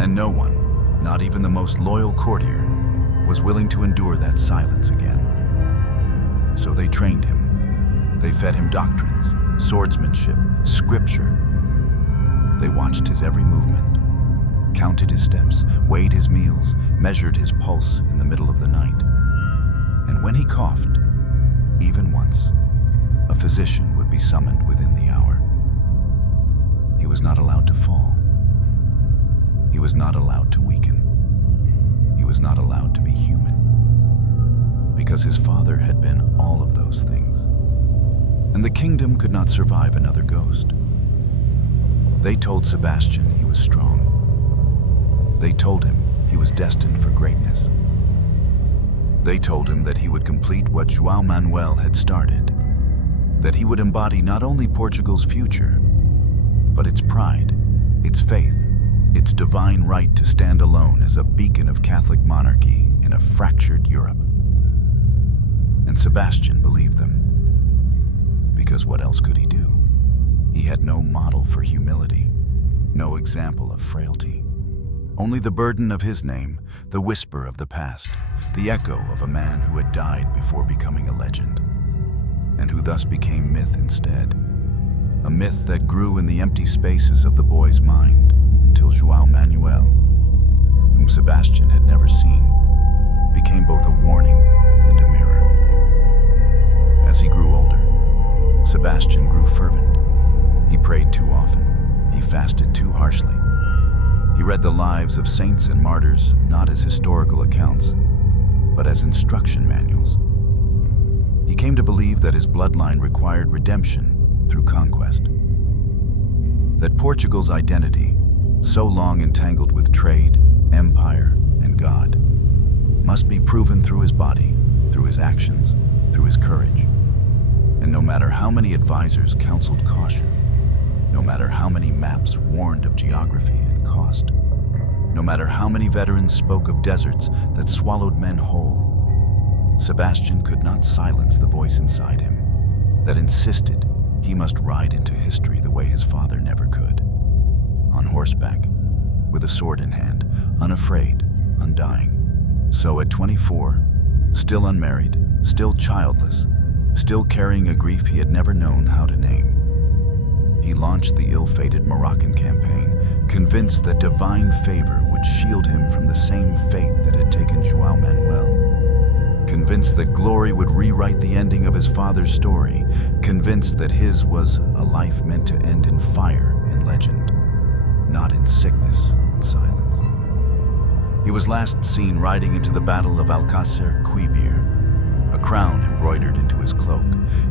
And no one, not even the most loyal courtier, was willing to endure that silence again. So they trained him. They fed him doctrines, swordsmanship, scripture. They watched his every movement, counted his steps, weighed his meals, measured his pulse in the middle of the night. And when he coughed, even once, a physician would be summoned within the hour. He was not allowed to fall. He was not allowed to weaken. He was not allowed to be human, because his father had been all of those things, and the kingdom could not survive another ghost. They told Sebastian he was strong. They told him he was destined for greatness. They told him that he would complete what João Manuel had started, that he would embody not only Portugal's future, but its pride, its faith, its divine right to stand alone as a beacon of Catholic monarchy in a fractured Europe. And Sebastian believed them, because what else could he do? He had no model for humility, no example of frailty. Only the burden of his name, the whisper of the past, the echo of a man who had died before becoming a legend, and who thus became myth instead. A myth that grew in the empty spaces of the boy's mind until João Manuel, whom Sebastian had never seen, became both a warning and a mirror. As he grew older, Sebastian grew fervent. He prayed too often. He fasted too harshly. He read the lives of saints and martyrs not as historical accounts, but as instruction manuals. He came to believe that his bloodline required redemption through conquest. That Portugal's identity, so long entangled with trade, empire, and God, must be proven through his body, through his actions, through his courage. And no matter how many advisors counseled caution, no matter how many maps warned of geography and cost, no matter how many veterans spoke of deserts that swallowed men whole. Sebastian could not silence the voice inside him that insisted he must ride into history the way his father never could. On horseback, with a sword in hand, unafraid, undying. So at 24, still unmarried, still childless, still carrying a grief he had never known how to name, he launched the ill-fated Moroccan campaign, convinced that divine favor would shield him from the same fate that had taken João Manuel. Convinced that glory would rewrite the ending of his father's story, convinced that his was a life meant to end in fire and legend, not in sickness and silence. He was last seen riding into the Battle of Alcácer Quibir, a crown embroidered into his cloak,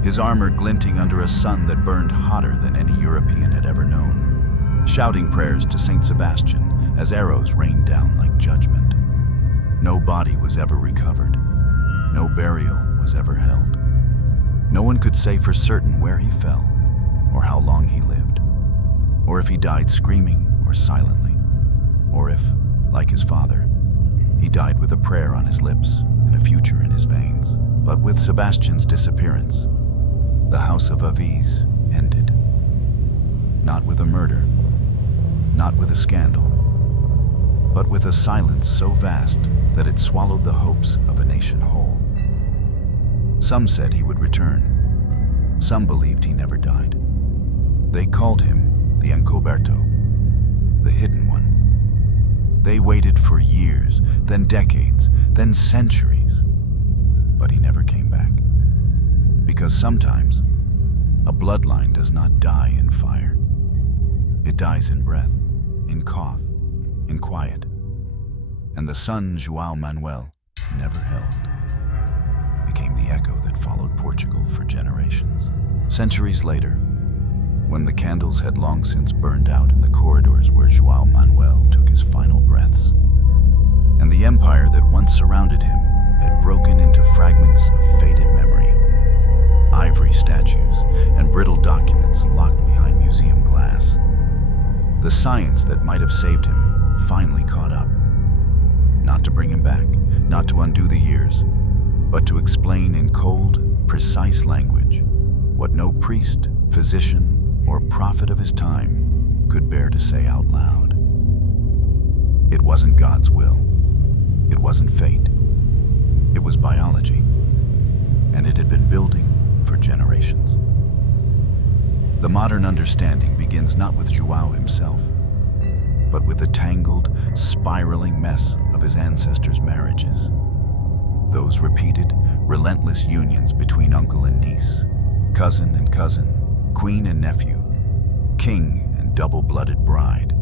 his armor glinting under a sun that burned hotter than any European had ever known, shouting prayers to Saint Sebastian as arrows rained down like judgment. No body was ever recovered. No burial was ever held. No one could say for certain where he fell, or how long he lived, or if he died screaming or silently, or if, like his father, he died with a prayer on his lips and a future in his veins. But with Sebastian's disappearance, the House of Aviz ended. Not with a murder, not with a scandal, but with a silence so vast that it swallowed the hopes of a nation whole. Some said he would return. Some believed he never died. They called him the Encoberto, the Hidden One. They waited for years, then decades, then centuries. But he never came back. Because sometimes, a bloodline does not die in fire. It dies in breath, in cough, in quiet. And the son João Manuel never held became the echo that followed Portugal for generations. Centuries later, when the candles had long since burned out in the corridors where João Manuel took his final breaths, and the empire that once surrounded him had broken into fragments of faded memory, ivory statues and brittle documents locked behind museum glass. The science that might have saved him finally caught up. Not to bring him back, not to undo the years, but to explain in cold, precise language what no priest, physician, or prophet of his time could bear to say out loud. It wasn't God's will. It wasn't fate. It was biology, and it had been building for generations. The modern understanding begins not with João himself, but with the tangled, spiraling mess of his ancestors' marriages. Those repeated, relentless unions between uncle and niece, cousin and cousin, queen and nephew, king and double-blooded bride,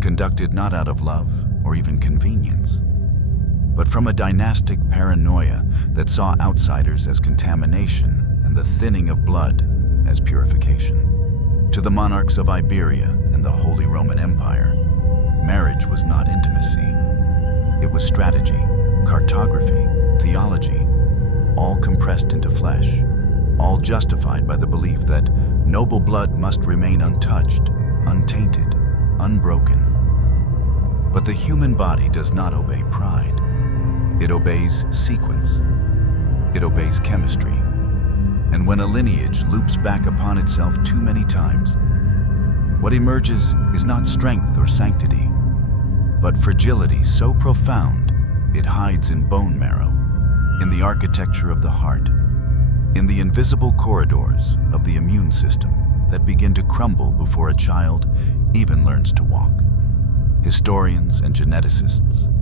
conducted not out of love or even convenience, but from a dynastic paranoia that saw outsiders as contamination and the thinning of blood as purification. To the monarchs of Iberia and the Holy Roman Empire, marriage was not intimacy. It was strategy, cartography, theology, all compressed into flesh, all justified by the belief that noble blood must remain untouched, untainted, unbroken. But the human body does not obey pride. It obeys sequence. It obeys chemistry. And when a lineage loops back upon itself too many times, what emerges is not strength or sanctity, but fragility so profound it hides in bone marrow, in the architecture of the heart, in the invisible corridors of the immune system that begin to crumble before a child even learns to walk. Historians and geneticists,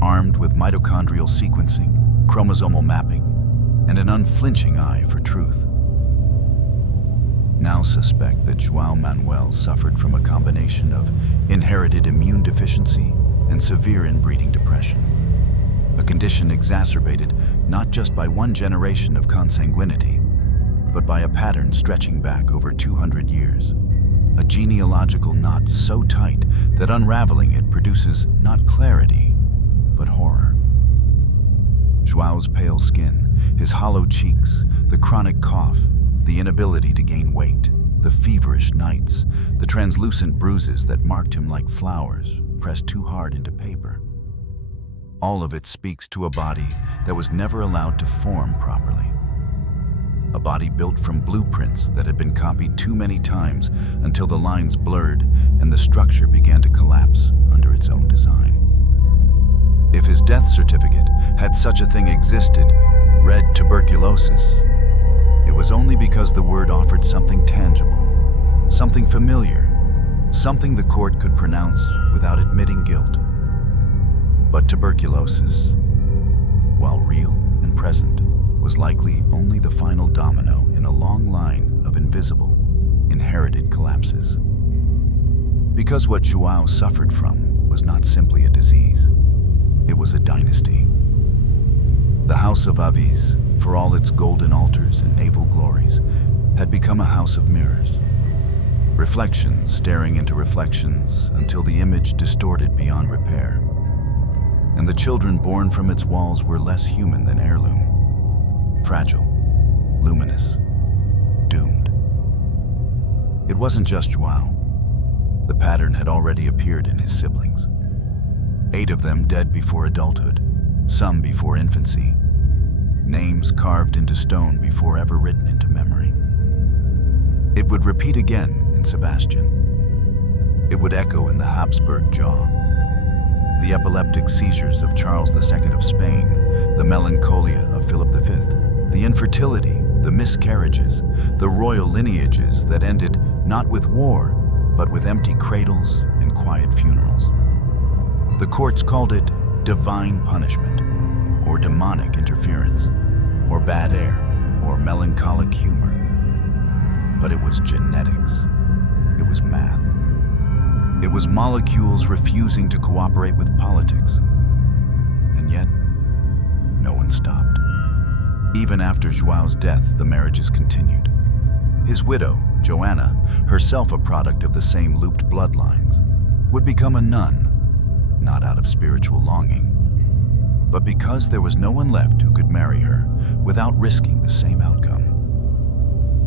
armed with mitochondrial sequencing, chromosomal mapping, and an unflinching eye for truth, now suspect that João Manuel suffered from a combination of inherited immune deficiency and severe inbreeding depression, a condition exacerbated not just by one generation of consanguinity, but by a pattern stretching back over 200 years, a genealogical knot so tight that unraveling it produces not clarity, but horror. João's pale skin, his hollow cheeks, the chronic cough, the inability to gain weight, the feverish nights, the translucent bruises that marked him like flowers pressed too hard into paper. All of it speaks to a body that was never allowed to form properly. A body built from blueprints that had been copied too many times until the lines blurred and the structure began to collapse under its own design. If his death certificate had such a thing existed, read tuberculosis, it was only because the word offered something tangible, something familiar, something the court could pronounce without admitting guilt. But tuberculosis, while real and present, was likely only the final domino in a long line of invisible, inherited collapses. Because what João suffered from was not simply a disease, it was a dynasty. The House of Avis, for all its golden altars and naval glories, had become a house of mirrors. Reflections staring into reflections until the image distorted beyond repair. And the children born from its walls were less human than heirloom. Fragile, luminous, doomed. It wasn't just João. The pattern had already appeared in his siblings. 8 of them dead before adulthood, some before infancy. Names carved into stone before ever written into memory. It would repeat again in Sebastian. It would echo in the Habsburg jaw. The epileptic seizures of Charles II of Spain, the melancholia of Philip V, the infertility, the miscarriages, the royal lineages that ended not with war, but with empty cradles and quiet funerals. The courts called it divine punishment, or demonic interference, or bad air, or melancholic humor. But it was genetics. It was math. It was molecules refusing to cooperate with politics. And yet, no one stopped. Even after João's death, the marriages continued. His widow, Joanna, herself a product of the same looped bloodlines, would become a nun, not out of spiritual longing, but because there was no one left who could marry her without risking the same outcome.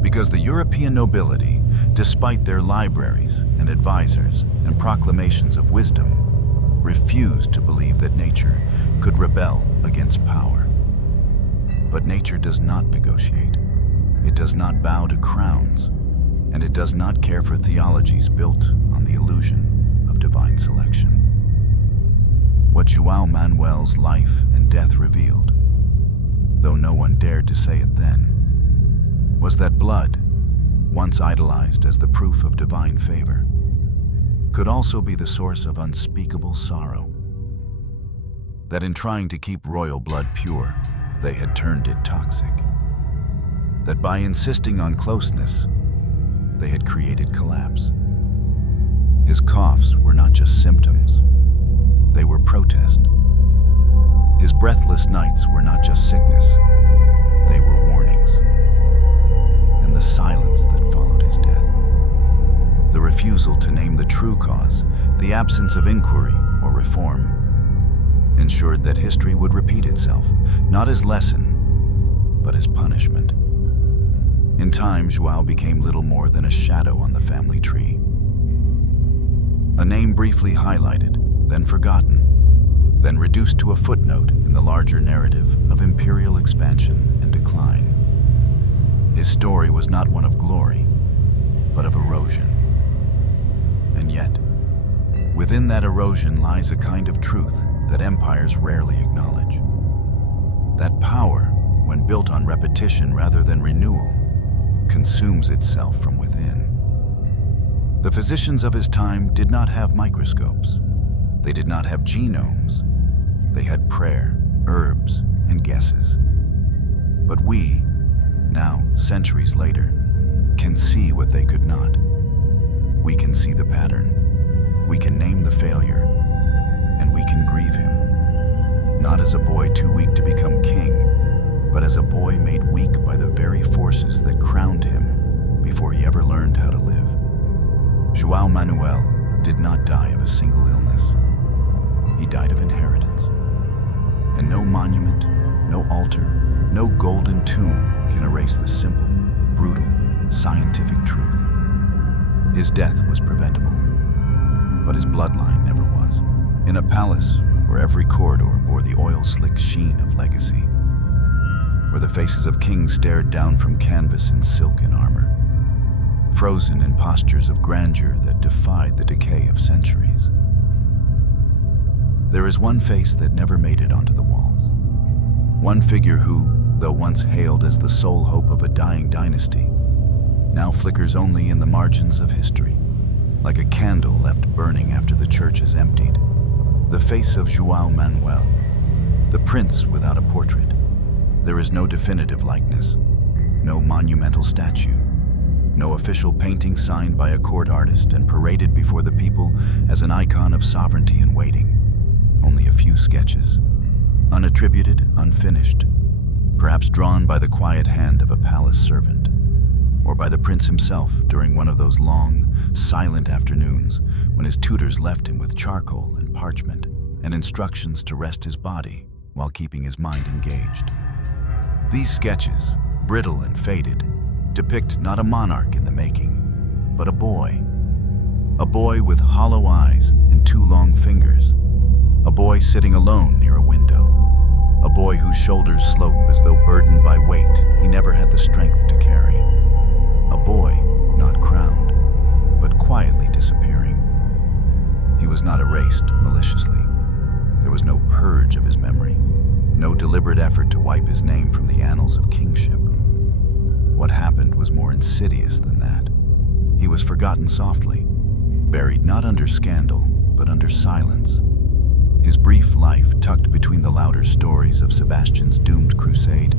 Because the European nobility, despite their libraries and advisors and proclamations of wisdom, refused to believe that nature could rebel against power. But nature does not negotiate. It does not bow to crowns, and it does not care for theologies built on the illusion of divine selection. What João Manuel's life and death revealed, though no one dared to say it then, was that blood, once idolized as the proof of divine favor, could also be the source of unspeakable sorrow. That in trying to keep royal blood pure, they had turned it toxic. That by insisting on closeness, they had created collapse. His coughs were not just symptoms, they were protest. His breathless nights were not just sickness, they were warnings. And the silence that followed his death, the refusal to name the true cause, the absence of inquiry or reform, ensured that history would repeat itself, not as lesson, but as punishment. In time, João became little more than a shadow on the family tree. A name briefly highlighted, then forgotten, then reduced to a footnote in the larger narrative of imperial expansion and decline. His story was not one of glory, but of erosion. And yet, within that erosion lies a kind of truth that empires rarely acknowledge. That power, when built on repetition rather than renewal, consumes itself from within. The physicians of his time did not have microscopes. They did not have genomes. They had prayer, herbs, and guesses. But we, now centuries later, can see what they could not. We can see the pattern. We can name the failure. And we can grieve him. Not as a boy too weak to become king, but as a boy made weak by the very forces that crowned him before he ever learned how to live. João Manuel did not die of a single illness. He died of inheritance. And no monument, no altar, no golden tomb can erase the simple, brutal, scientific truth. His death was preventable, but his bloodline never was. In a palace where every corridor bore the oil-slick sheen of legacy, where the faces of kings stared down from canvas in silken armor, frozen in postures of grandeur that defied the decay of centuries. There is one face that never made it onto the walls. One figure who, though once hailed as the sole hope of a dying dynasty, now flickers only in the margins of history, like a candle left burning after the church is emptied. The face of João Manuel, the prince without a portrait. There is no definitive likeness, no monumental statue, no official painting signed by a court artist and paraded before the people as an icon of sovereignty in waiting. Only a few sketches, unattributed, unfinished, perhaps drawn by the quiet hand of a palace servant, or by the prince himself during one of those long, silent afternoons when his tutors left him with charcoal and parchment and instructions to rest his body while keeping his mind engaged. These sketches, brittle and faded, depict not a monarch in the making, but a boy. A boy with hollow eyes and two long fingers. A boy sitting alone near a window. A boy whose shoulders slope as though burdened by weight he never had the strength to carry. A boy, not crowned, but quietly disappearing. He was not erased maliciously. There was no purge of his memory, no deliberate effort to wipe his name from the annals of kingship. What happened was more insidious than that. He was forgotten softly, buried not under scandal, but under silence. His brief life tucked between the louder stories of Sebastian's doomed crusade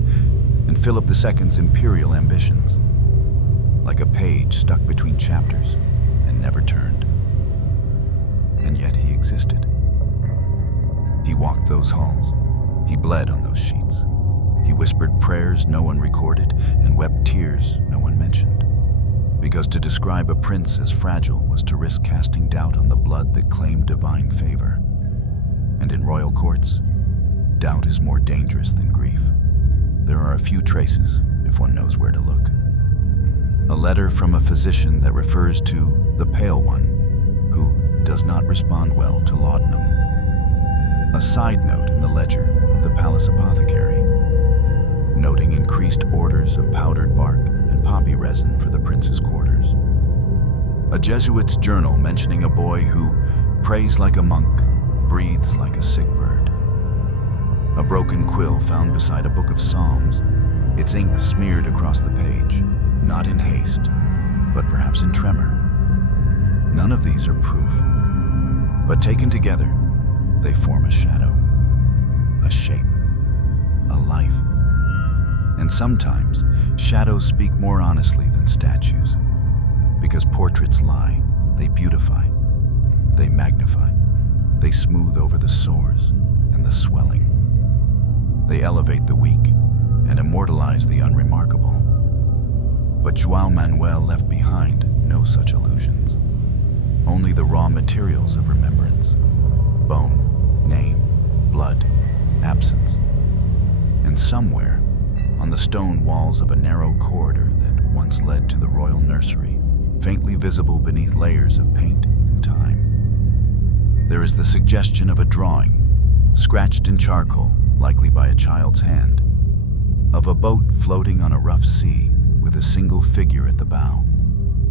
and Philip II's imperial ambitions, like a page stuck between chapters and never turned. And yet he existed. He walked those halls. He bled on those sheets. He whispered prayers no one recorded and wept tears no one mentioned. Because to describe a prince as fragile was to risk casting doubt on the blood that claimed divine favor. And in royal courts, doubt is more dangerous than grief. There are a few traces, if one knows where to look. A letter from a physician that refers to the Pale One, who does not respond well to laudanum. A side note in the ledger of the palace apothecary, noting increased orders of powdered bark and poppy resin for the prince's quarters. A Jesuit's journal mentioning a boy who prays like a monk, breathes like a sick bird. A broken quill found beside a book of Psalms, its ink smeared across the page, not in haste, but perhaps in tremor. None of these are proof, but taken together, they form a shadow, a shape, a life. And sometimes, shadows speak more honestly than statues, because portraits lie, they beautify, they magnify, they smooth over the sores and the swelling. They elevate the weak and immortalize the unremarkable. But João Manuel left behind no such illusions, only the raw materials of remembrance: bone, name, blood, absence. And somewhere, on the stone walls of a narrow corridor that once led to the royal nursery, faintly visible beneath layers of paint and time, there is the suggestion of a drawing, scratched in charcoal, likely by a child's hand, of a boat floating on a rough sea with a single figure at the bow,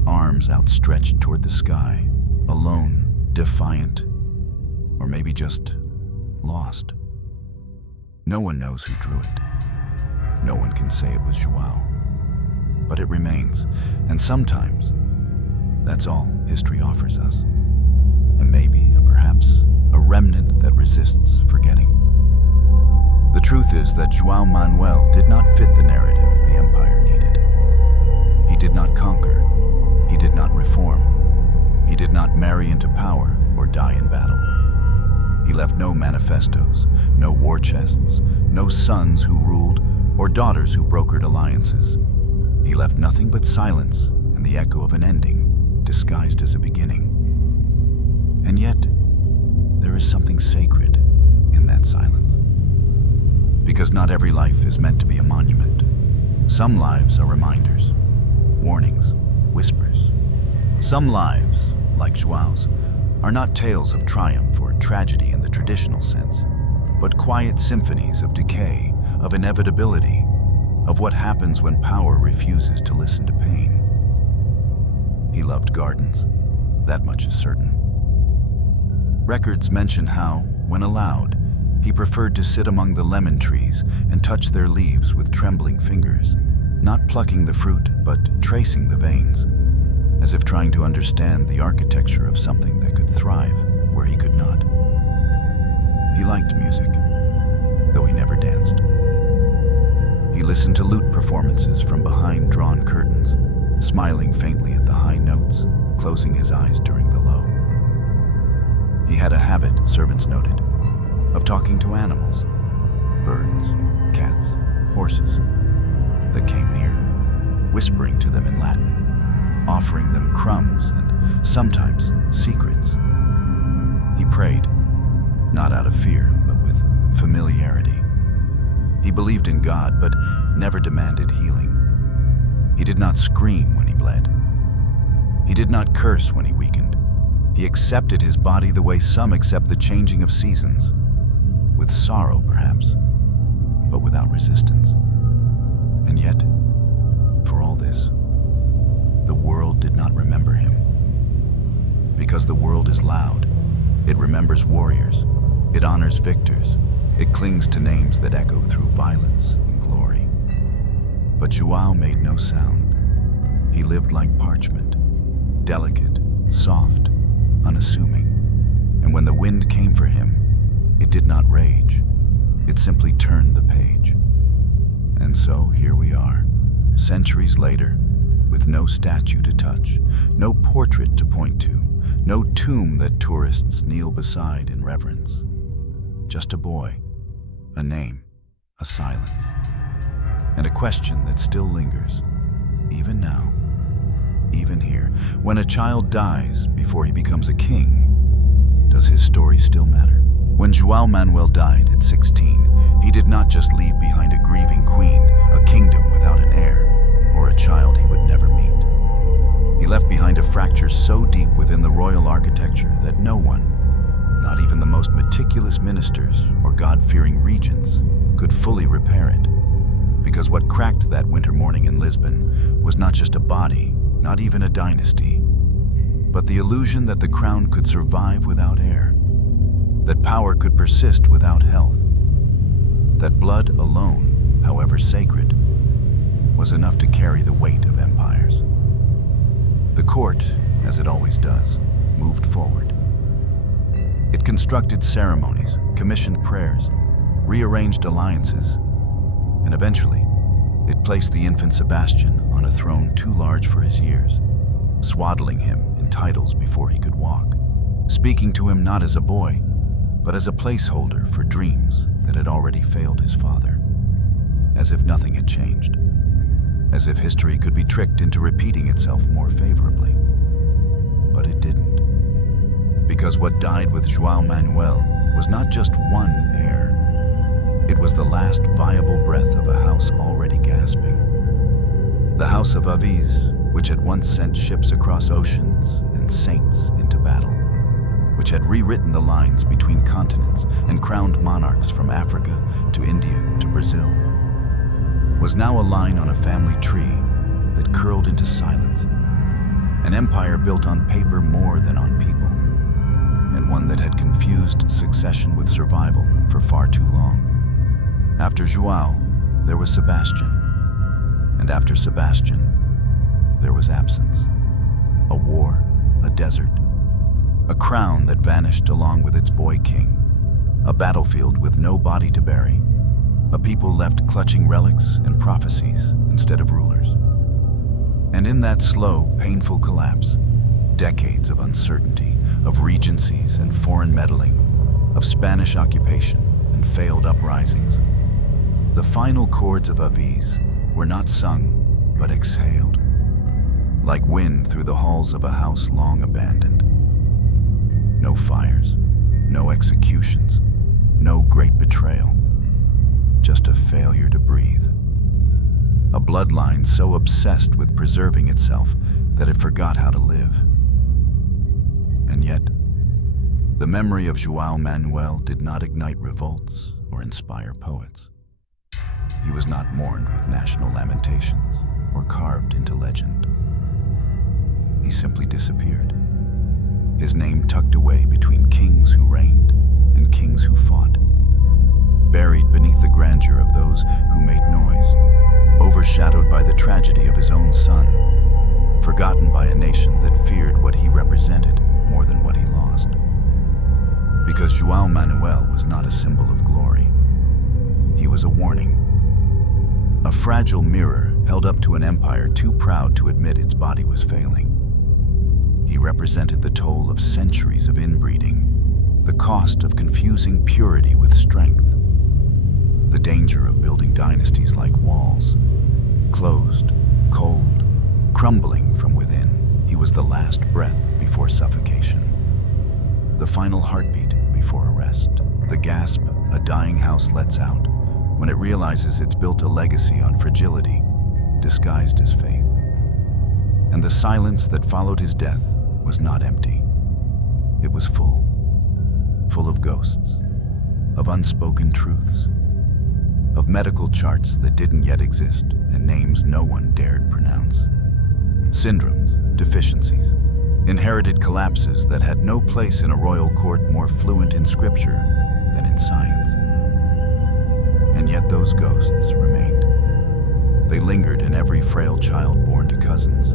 arms outstretched toward the sky, alone, defiant, or maybe just lost. No one knows who drew it. No one can say it was João. But it remains, and sometimes that's all history offers us. And maybe, or perhaps, a remnant that resists forgetting. The truth is that João Manuel did not fit the narrative the empire needed. He did not conquer. He did not reform. He did not marry into power or die in battle. He left no manifestos, no war chests, no sons who ruled or daughters who brokered alliances. He left nothing but silence and the echo of an ending disguised as a beginning. And yet, there is something sacred in that silence. Because not every life is meant to be a monument. Some lives are reminders, warnings, whispers. Some lives, like João's, are not tales of triumph or tragedy in the traditional sense, but quiet symphonies of decay, of inevitability, of what happens when power refuses to listen to pain. He loved gardens, that much is certain. Records mention how, when allowed, he preferred to sit among the lemon trees and touch their leaves with trembling fingers, not plucking the fruit, but tracing the veins, as if trying to understand the architecture of something that could thrive where he could not. He liked music, though he never danced. He listened to lute performances from behind drawn curtains, smiling faintly at the high notes, closing his eyes during the low. He had a habit, servants noted, of talking to animals, birds, cats, horses, that came near, whispering to them in Latin, offering them crumbs and sometimes secrets. He prayed, not out of fear, but with familiarity. He believed in God, but never demanded healing. He did not scream when he bled. He did not curse when he weakened. He accepted his body the way some accept the changing of seasons, with sorrow perhaps, but without resistance. And yet, for all this, the world did not remember him. Because the world is loud, it remembers warriors, it honors victors, it clings to names that echo through violence and glory. But João made no sound. He lived like parchment, delicate, soft, unassuming. And when the wind came for him, it did not rage. It simply turned the page. And so here we are, centuries later, with no statue to touch, no portrait to point to, no tomb that tourists kneel beside in reverence. Just a boy, a name, a silence, and a question that still lingers, even now, even here. When a child dies before he becomes a king, does his story still matter? When João Manuel died at 16, he did not just leave behind a grieving queen, a kingdom without an heir, or a child he would never meet. He left behind a fracture so deep within the royal architecture that no one, not even the most meticulous ministers or God-fearing regents, could fully repair it. Because what cracked that winter morning in Lisbon was not just a body, not even a dynasty, but the illusion that the crown could survive without heir, that power could persist without health, that blood alone, however sacred, was enough to carry the weight of empires. The court, as it always does, moved forward. It constructed ceremonies, commissioned prayers, rearranged alliances, and eventually, it placed the infant Sebastian on a throne too large for his years, swaddling him in titles before he could walk, speaking to him not as a boy, but as a placeholder for dreams that had already failed his father. As if nothing had changed. As if history could be tricked into repeating itself more favorably. But it didn't. Because what died with João Manuel was not just one heir. It was the last viable breath of a house already gasping. The house of Aviz, which had once sent ships across oceans and saints into battle, which had rewritten the lines between continents and crowned monarchs from Africa to India to Brazil, was now a line on a family tree that curled into silence, an empire built on paper more than on people, and one that had confused succession with survival for far too long. After João, there was Sebastian, and after Sebastian, there was absence, a war, a desert, a crown that vanished along with its boy king, a battlefield with no body to bury, a people left clutching relics and prophecies instead of rulers. And in that slow, painful collapse, decades of uncertainty, of regencies and foreign meddling, of Spanish occupation and failed uprisings, the final chords of Aviz were not sung, but exhaled, like wind through the halls of a house long abandoned. No fires, no executions, no great betrayal, just a failure to breathe. A bloodline so obsessed with preserving itself that it forgot how to live. And yet, The memory of João Manuel did not ignite revolts or inspire poets. He was not mourned with national lamentations or carved into legend. He simply disappeared, his name tucked away between kings who reigned and kings who fought, buried beneath the grandeur of those who made noise, overshadowed by the tragedy of his own son, forgotten by a nation that feared what he represented more than what he lost. Because João Manuel was not a symbol of glory, he was a warning. A fragile mirror held up to an empire too proud to admit its body was failing. He represented the toll of centuries of inbreeding, the cost of confusing purity with strength, the danger of building dynasties like walls, closed, cold, crumbling from within. He was the last breath before suffocation, the final heartbeat before arrest, the gasp a dying house lets out when it realizes it's built a legacy on fragility disguised as faith. And the silence that followed his death was not empty. It was full of ghosts, of unspoken truths, of medical charts that didn't yet exist and names no one dared pronounce. Syndromes, deficiencies, inherited collapses that had no place in a royal court more fluent in scripture than in science. And yet those ghosts remained. They lingered in every frail child born to cousins,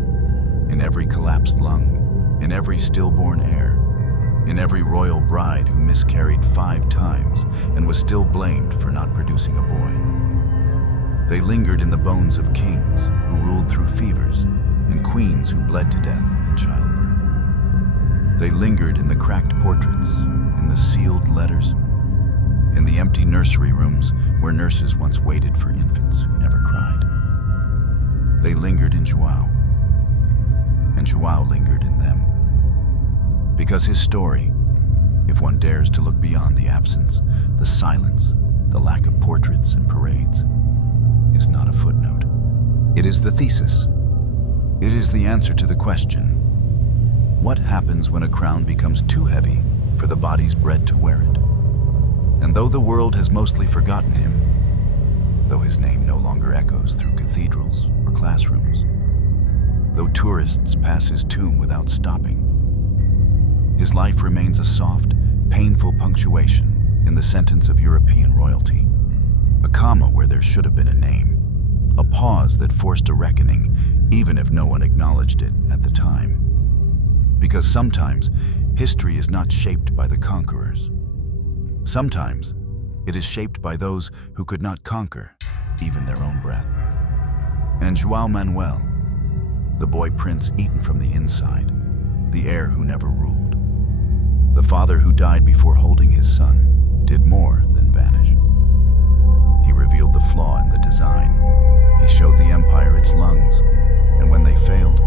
in every collapsed lung, in every stillborn heir, in every royal bride who miscarried 5 times and was still blamed for not producing a boy. They lingered in the bones of kings who ruled through fevers and queens who bled to death in childbirth. They lingered in the cracked portraits, in the sealed letters, in the empty nursery rooms where nurses once waited for infants who never cried. They lingered in João, and João lingered in them. Because his story, if one dares to look beyond the absence, the silence, the lack of portraits and parades, is not a footnote. It is the thesis. It is the answer to the question, what happens when a crown becomes too heavy for the bodies bred to wear it? And though the world has mostly forgotten him, though his name no longer echoes through cathedrals or classrooms, though tourists pass his tomb without stopping, his life remains a soft, painful punctuation in the sentence of European royalty, a comma where there should have been a name, a pause that forced a reckoning even if no one acknowledged it at the time. Because sometimes history is not shaped by the conquerors. Sometimes it is shaped by those who could not conquer even their own breath. And João Manuel, the boy prince eaten from the inside, the heir who never ruled, the father who died before holding his son, did more than vanish. He revealed the flaw in the design. He showed the empire its lungs, and when they failed,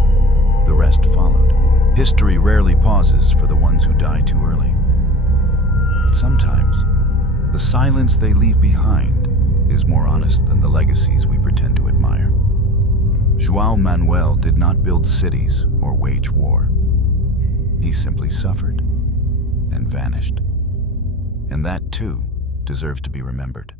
the rest followed. History rarely pauses for the ones who die too early. But sometimes, the silence they leave behind is more honest than the legacies we pretend to admire. João Manuel did not build cities or wage war. He simply suffered and vanished. And that, too, deserves to be remembered.